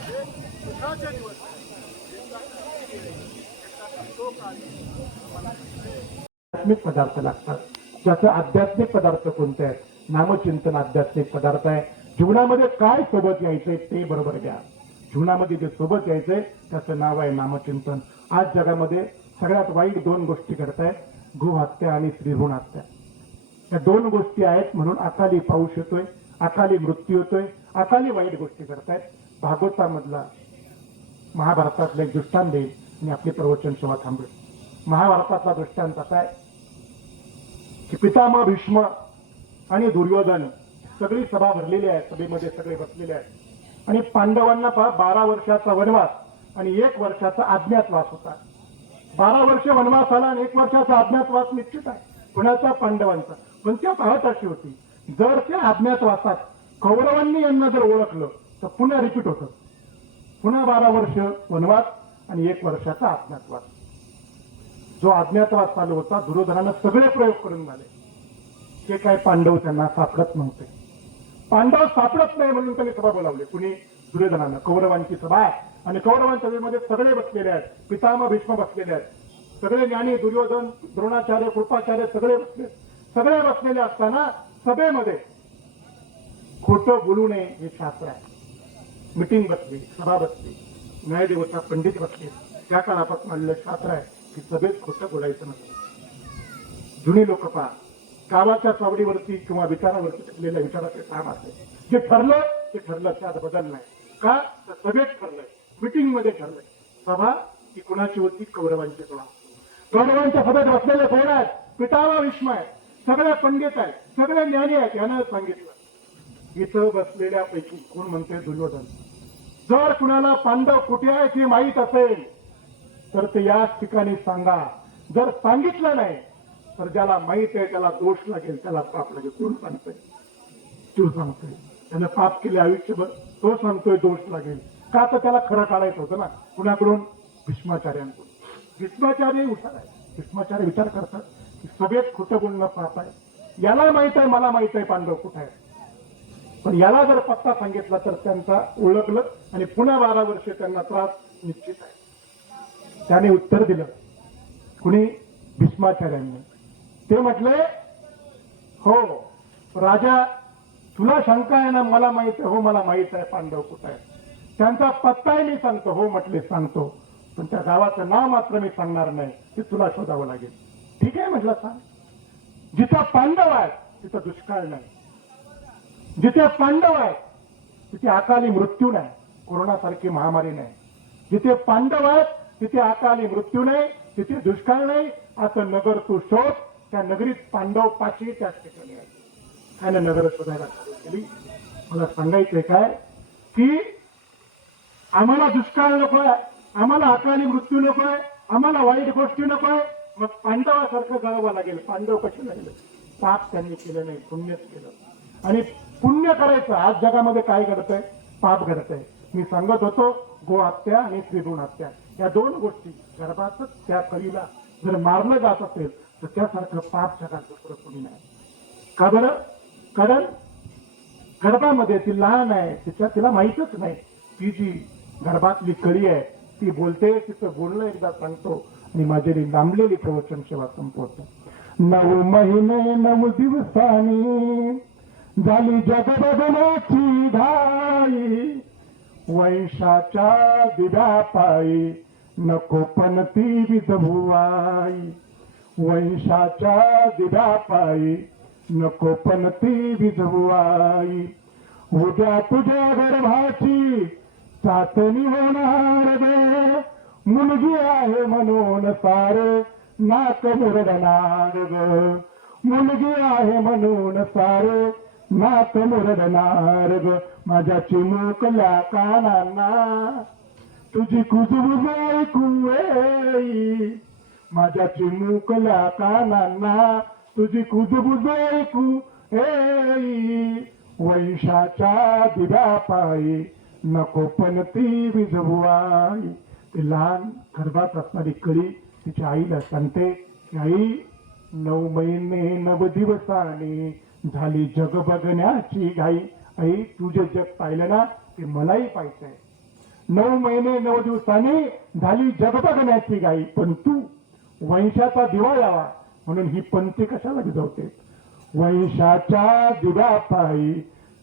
हे सुखाचे दिवस आध्यात्मिक पदार्थ लागतात. ज्याचे आध्यात्मिक पदार्थ कोणते आहेत? नामचिंतन आध्यात्मिक पदार्थ आहे. जीवनामध्ये काय सोबत यायचंय ते बरोबर घ्या. जीवनामध्ये जे सोबत यायचंय त्याचं नाव आहे नामचिंतन. आज जगामध्ये सगळ्यात वाईट दोन गोष्टी घडतायत, गोहत्या आणि स्त्रीभ्रूण हत्या. या दोन गोष्टी आहेत म्हणून अकाली पाऊस येतोय, अकाली मृत्यू येतोय, अकाली वाईट गोष्टी घडतायत. भागवतामधला महाभारतातलं एक दृष्टांत देईल आणि आपली प्रवचन सेवा थांबवेल. महाभारतातला दृष्टांत असा आहे की पितामह भीष्म आणि दुर्योधन सगळी सभा भरलेली आहे, सभेमध्ये सगळे बसलेले आहेत आणि पांडवांना 12 वर्षाचा वनवास आणि 1 वर्षाचा अज्ञातवास होता. 12 वर्ष वनवास आला आणि 1 वर्षाचा अज्ञातवास निश्चित आहे कुणाचा? पांडवांचा. पण त्या पाहत अशी होती, जर त्या अज्ञातवासात कौरवांनी यांना जर ओळखलं तर पुन्हा रिपीट होतं, पुन्हा 12 वर्ष वनवास आणि 1 वर्षाचा अज्ञातवास. जो अज्ञातवास चालू होता दुर्योधनानं सगळे प्रयोग करून झाले, ते काय पांडव त्यांना सापडत नव्हते. पांडव सापडत नाही म्हणून त्यांनी सभा बोलावली. कुणी? दुर्योधनानं. कौरवांची सभा आहे आणि कौरवांच्या सभेमध्ये सगळे बसलेले आहेत, पितामह भीष्म बसलेले आहेत, सगळे ज्ञानी दुर्योधन, द्रोणाचार्य, कृपाचार्य सगळे बसलेले असताना सभेमध्ये खोटं बोलू नये हे शास्त्र आहे. मिटिंग बसली, सभा बसली, न्यायदेवता पंडित बसले. त्या काळापासून आलेलं शास्त्र आहे की सभेत खोटं बोलायचं नसतं. जुनी लोक पहा, गावाच्या चावडीवरती किंवा विचारावरती टिकलेल्या विचाराचे काम असते. जे ठरलं ते ठरलं, त्यात बदल नाही. का? तर सभेत ठरलंय, मिटिंग मध्ये ठरलंय. सभा ही कुणाची होती? कौरवांची सभा. कौरवांच्या सभेत बसलेले कोण आहेत? पितामह भीष्म आहे, सगळे पंडित आहेत, सगळे ज्ञानी आहेत. यानं सांगितलं. इथं बसलेल्यापैकी कोण म्हणते? दुर्योधन. जर कुणाला पांडव कुठे आहे हे माहीत असेल तर ते याच ठिकाणी सांगा. जर सांगितलं नाही तर ज्याला माहित आहे त्याला दोष लागेल, त्याला पाप लागेल. कोण सांगतोय? तू सांगतोय. त्यानं पाप केले आयुष्यभर, तो सांगतोय दोष लागेल. का? तर त्याला खरं काढायचं होतं ना. कुणाकडून? भीष्माचार्यांकडून. भीष्माचार्य हुशार आहे. भीष्माचार्य विचार करतात की सभेत खोटं बोलणं पाप आहे. याला माहित आहे, मला माहित आहे पांडव कुठे आहे, पण याला जर पत्ता सांगितला तर त्यांचा ओळखलं आणि पुन्हा 12 वर्ष त्यांना त्रास निश्चित आहे. त्याने उत्तर दिलं. कुणी? भीष्माचार्यांनी. ते म्हटले, हो राजा, तुला शंका आहे ना? मला माहित आहे. हो मला माहित आहे पांडव कुठे आहे. त्यांचा पत्ताही मी सांगतो. हो म्हटले सांगतो, पण त्या गावाचं नाव मात्र मी सांगणार नाही, ते तुला शोधावं लागेल. ठीक आहे म्हटलं, सांग. जिथं पांडव आहेत तिथं दुष्काळ नाही, जिथे पांडव आहेत तिथे अकाली मृत्यू नाही, कोरोनासारखी महामारी नाही. जिथे पांडव आहेत तिथे अकाली मृत्यू नाही, तिथे दुष्काळ नाही. आता नगर तू शोध. त्या नगरीत पांडव पाचही त्याच ठिकाणी आहे. त्याने नगर शोधायला चालू केली. मला सांगायचंय काय की आम्हाला दुष्काळ नकोय, आम्हाला अकाली मृत्यू नकोय, आम्हाला वाईट गोष्टी नकोय. मग पांडवासारखं जगावं लागेल. पांडव कसे लागले? पाप त्यांनी केलं नाही, पुण्यच केलं. आणि पुण्य करायचं. आज जगामध्ये काय घडतंय? पाप घडतंय. मी सांगत होतो गोहत्या आणि स्त्रीभ्रूण हत्या या दोन गोष्टी गर्भातच त्या कलीला जर मारलं जात असेल तर त्यासारखं पाप जगात दुसरं कोणी नाही. का बरं? कारण गर्भामध्ये ती लहान आहे, तिला माहीतच नाही. ती जी गर्भातली कळी आहे ती बोलते. तिचं बोलणं एकदा सांगतो आणि माझी लांबलेली प्रवचन सेवा संपवतो. 9 महिने 9 दिवसांनी झाली जगबदनाची घाई, वैशाच्या दिव्यापायी नको पण ती विधवाई. वैशाच्या दिव्यापायी नको पण ती विधवाई. उद्या तुझ्या गर्भाची चाचणी होणार ग, मुलगी आहे म्हणून सारे नाक मुरडणार ग. मुलगी आहे म्हणून सारे नाक मुरडणार ग. माझ्या चिमुकल्या कानांना तुझी कुजबुज ऐकू येई, माझ्या चिमुकल्या कानांना तुझी कुजबुज ऐकू येई. वैशाच्या दिव्या पायी नको पण ती विझवाई. ती लहान गर्भात असणारी कळी तिच्या आईला सांगते की आई 9 महिने 9 दिवसांनी झाली जग बघण्याची घाई. आई तुझे जग पाहिलं ना ते मलाही पाहायचंय. 9 महिने 9 दिवसांनी झाली जग बघण्याची घाई, पण तू वंशाचा दिवा यावा म्हणून ही पंक्ती कशाला विजवते. वंशाच्या दिव्या पायी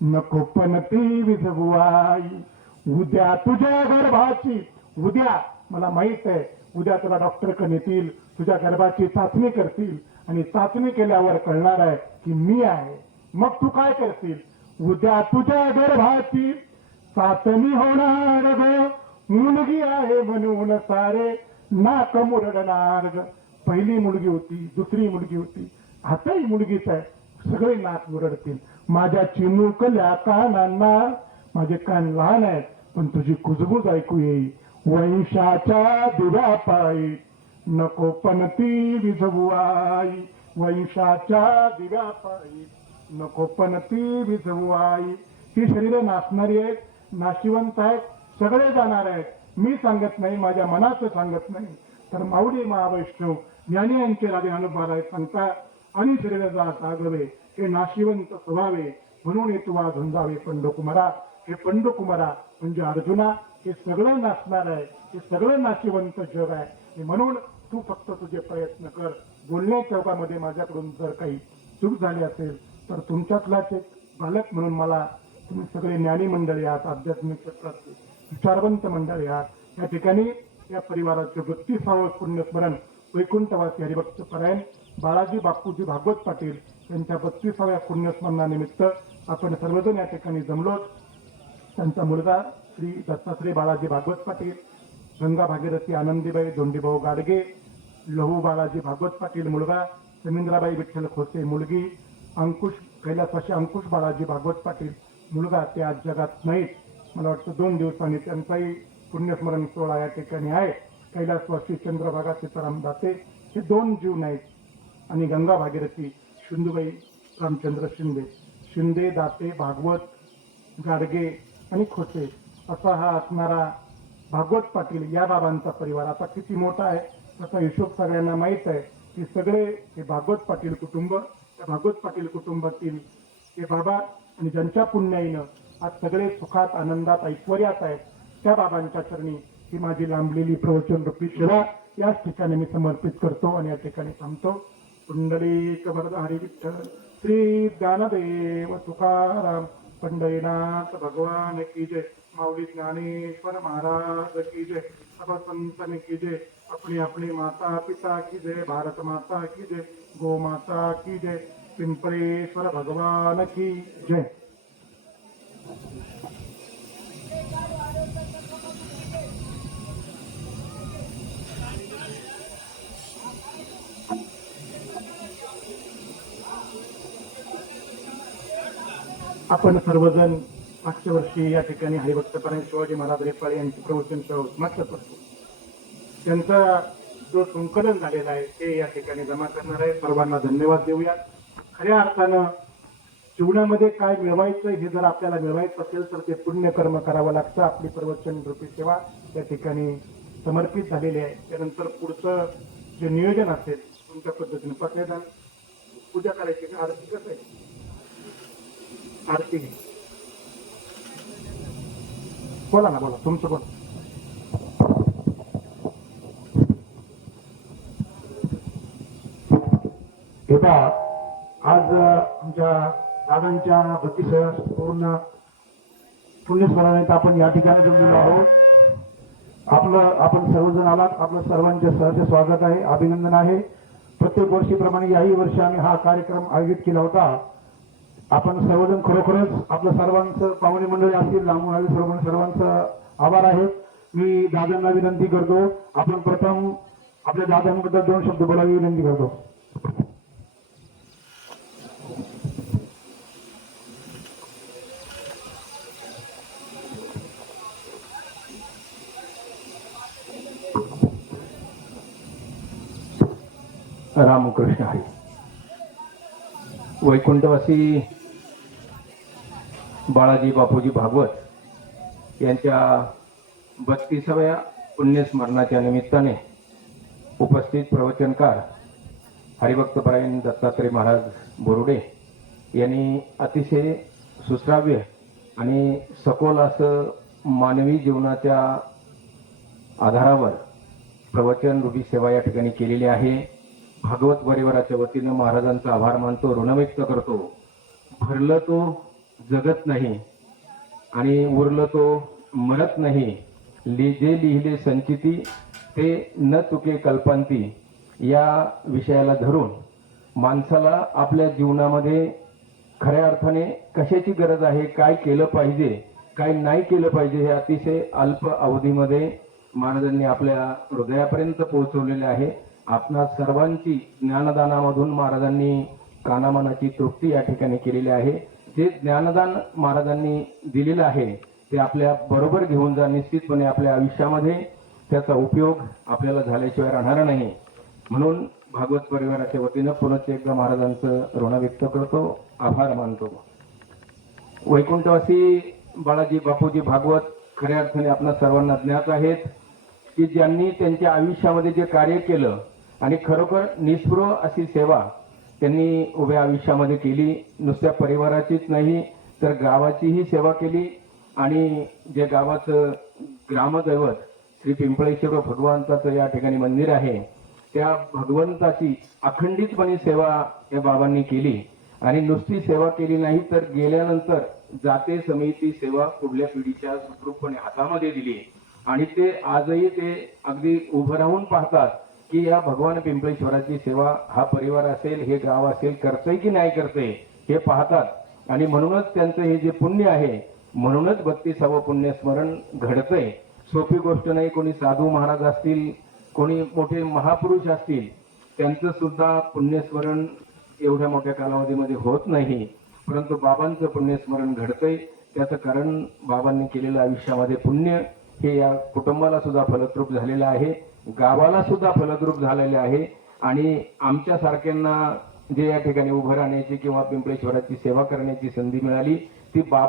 नको पण ती विझवाई. उद्या तुझ्या गर्भाची, उद्या मला माहित आहे उद्या तुला डॉक्टरकडे नेतील, तुझ्या गर्भाची चाचणी करतील आणि चाचणी केल्यावर कळणार आहे की मी आहे. मग तू काय करशील. उद्या तुझ्या गर्भाची चाचणी होणार ग, मुलगी आहे म्हणून सारे नाक मुरडणार ग. पहिली मुलगी होती, दुसरी मुलगी होती, आताही मुलगीच आहे, सगळे नाक मुरडतील. माझ्या चिमुकल्या कानांना, माझे कान लहान आहेत पण तुझी कुजबूज ऐकू येईल. वंशाच्या दिव्या पायी नको पण ती विझवाई. वंशाच्या दिव्या पायी नको पण ती विझवाई. ही शरीरं नाचणारी आहेत, नाशिवंत आहेत, सगळे जाणार आहेत. मी सांगत नाही, माझ्या मनाचं सांगत नाही, तर माऊली महावैष्णव ज्ञानी यांचे राजे अनुभाराय सांगतात. आणि शरीराचा सागवे हे नाशिवंत स्वभावे म्हणून हे तुवा झुंजावे पंडुकुमारा. हे पंडुकुमारा म्हणजे अर्जुना, हे सगळं नाचणार आहे, हे सगळं नाशिवंत जग आहे. आणि म्हणून तू फक्त तुझे प्रयत्न कर. बोलण्या चौकामध्ये माझ्याकडून जर काही चूक झाली असेल तर तुमच्यातलाच एक बालक म्हणून मला, तुम्ही सगळे ज्ञानी मंडळी आहात, आध्यात्मिक क्षेत्रातले विचारवंत मंडळी आहात. या ठिकाणी या परिवाराचे 32वे पुण्यस्मरण वैकुंठवासी हरिभक्त परायण बाळाजी बापूजी भागवत पाटील यांच्या 32व्या पुण्यस्मरणानिमित्त आपण सर्वजण या ठिकाणी जमलो. त्यांचा मुलगा श्री दत्तात्रय बाळाजी भागवत पाटील, गंगा भागीरथी आनंदीबाई धोंडीभाऊ गाडगे, लहू बाळाजी भागवत पाटील मुलगा, समिंद्राबाई विठ्ठल खोसे मुलगी, अंकुश कैलासवासी अंकुश बाळाजी भागवत पाटील मुलगा, ते आज जगात नाहीत. मला वाटतं 2 दिवसांनी त्यांचाही पुण्यस्मरण सोहळा या ठिकाणी आहे. कैलासवासी चंद्रभागा सीताराम दाते हे 2 जीव नाहीत. आणि गंगा भागीरथी शिंदूबाई रामचंद्र शिंदे, शिंदे दाते भागवत गाडगे आणि खोसे असा हा असणारा भागवत पाटील या बाबांचा परिवार. आता किती मोठा आहे त्याचा हिशोब सगळ्यांना माहीत आहे की सगळे हे भागवत पाटील कुटुंब, त्या भागवत पाटील कुटुंबातील हे बाबा आणि ज्यांच्या पुण्याईनं आज सगळे सुखात आनंदात ऐश्वर्यात आहेत, त्या बाबांच्या चरणी ही माझी लांबलेली प्रवचन रूपी सेवा याच ठिकाणी मी समर्पित करतो आणि या ठिकाणी थांबतो. पुंडलिक वरदारी विठ्ठल श्री ज्ञानदेव तुकाराम पंढरीनाथ भगवान की जय. माऊली ज्ञानेश्वर महाराज की जय. सब संतन की जय. अपनी अपनी माता पिता की जय. भारत माता की जय. गो माता की जय. पिंपळेश्वर भगवान की जय. आपण सर्वजण मागच्या वर्षी या ठिकाणी हरिभक्त परायण शिवाजी महाराज रेपाळे यांचे प्रवचन समाप्त करतो. त्यांचा जो संकलन झालेला आहे ते या ठिकाणी जमा करणार आहे. सर्वांना धन्यवाद देऊया. खऱ्या अर्थानं जीवनामध्ये काय मिळवायचं हे जर आपल्याला मिळवायचं असेल तर ते पुण्यकर्म करावं लागतं. आपली प्रवचन रूपी सेवा या ठिकाणी समर्पित झालेली आहे. त्यानंतर पुढचं जे नियोजन असेल तुमच्या पद्धतीने पत्नीदान पूजा करायची का आरती कसं आहे, आरती बोला ना, बोला तुमचं बोला. आता आज आमच्या दादांच्या 32व्या पूर्ण पुण्यस्मरणात आपण या ठिकाणी जमलेलो आहोत. आपण सर्वजण आलात, आपलं सर्वांचे सहर्ष स्वागत आहे, अभिनंदन आहे. प्रत्येक वर्षीप्रमाणे याही वर्षी आम्ही हा कार्यक्रम आयोजित केला होता. आपण सर्वजण खरोखरच आपलं सर्वांचं पाहुणे मंडळी असतील, लांबून आले सर्वांचं आभार आहे. मी दादांना विनंती करतो, आपण प्रथम आपल्या दादांबद्दल 2 शब्द बोलावी विनंती करतो. रामकृष्ण हरी. वैकुंठवासी बाळाजी बापूजी भागवत यांच्या 32व्या पुण्यस्मरणाच्या निमित्ताने उपस्थित प्रवचनकार हरिभक्तपरायण दत्तात्रय महाराज बोरुडे यांनी अतिशय सुश्राव्य आणि सखोल असं मानवी जीवनाच्या आधारावर प्रवचन रूपी सेवा या ठिकाणी केलेली आहे. भागवत परिवाराच्या वतीनं महाराजांचा आभार मानतो, ऋण व्यक्त करतो. भरलं तो जगत नाही आणि उरलं तो मरत नाही. जे लिहिले संचिती ते न चुके कल्पांती या विषयाला धरून माणसाला आपल्या जीवनामध्ये खऱ्या अर्थाने कशाची गरज आहे, काय केलं पाहिजे, काय नाही केलं पाहिजे, हे अतिशय अल्प अवधीमध्ये महाराजांनी आपल्या हृदयापर्यंत पोहोचवलेले आहे. आपणा सर्वांची ज्ञानदानामधून महाराजांनी कानामनाची तृप्ती या ठिकाणी केलेली आहे. जे ज्ञानदान महाराजांनी दिलेलं आहे ते आपल्या बरोबर घेऊन जा. निश्चितपणे आपल्या आयुष्यामध्ये त्याचा उपयोग आपल्याला झाल्याशिवाय राहणार नाही. म्हणून भागवत परिवाराच्या वतीनं पुन्हा एकदा महाराजांचं ऋण व्यक्त करतो, आभार मानतो. वैकुंठवासी बाळाजी बापूजी भागवत खऱ्या अर्थाने आपल्या सर्वांना ज्ञात आहेत की ज्यांनी त्यांच्या आयुष्यामध्ये जे कार्य केलं आणि खरोखर निस्पृह अशी सेवा त्यांनी उभ्या आयुष्यामध्ये केली. नुसत्या परिवाराचीच नाही तर गावाचीही सेवा केली आणि जे गावाचं ग्रामदैवत श्री पिंपळेश्वर भगवंताचं या ठिकाणी मंदिर आहे त्या भगवंताची अखंडितपणे सेवा या बाबांनी केली. आणि नुसती सेवा केली नाही तर गेल्यानंतर जाते समिती सेवा पुढल्या पिढीच्या सुखरूपपणे हातामध्ये दिली. आणि ते आजही ते अगदी उभं राहून पाहतात की या भगवान पिंपळेश्वराची सेवा हा परिवार असेल, हे गाव असेल, करतंय की नाही करतंय हे पाहतात. आणि म्हणूनच त्यांचं हे जे पुण्य आहे, म्हणूनच 32वं पुण्यस्मरण घडतंय. सोपी गोष्ट नाही. कोणी साधू महाराज असतील, कोणी मोठे महापुरुष असतील, त्यांचं सुद्धा पुण्यस्मरण एवढ्या मोठ्या कालावधीमध्ये होत नाही. परंतु बाबांचं पुण्यस्मरण घडतंय. त्याचं कारण बाबांनी केलेलं आयुष्यामध्ये पुण्य हे या कुटुंबाला सुद्धा फलद्रूप झालेलं आहे, गावाला सुद्धा फलद्रूप झालेले आहे. आणि आमच्या सारख्यांना जे या ठिकाणी उभं राहण्याची किंवा पिंपळेश्वराची सेवा करण्याची संधी मिळाली ती बाबा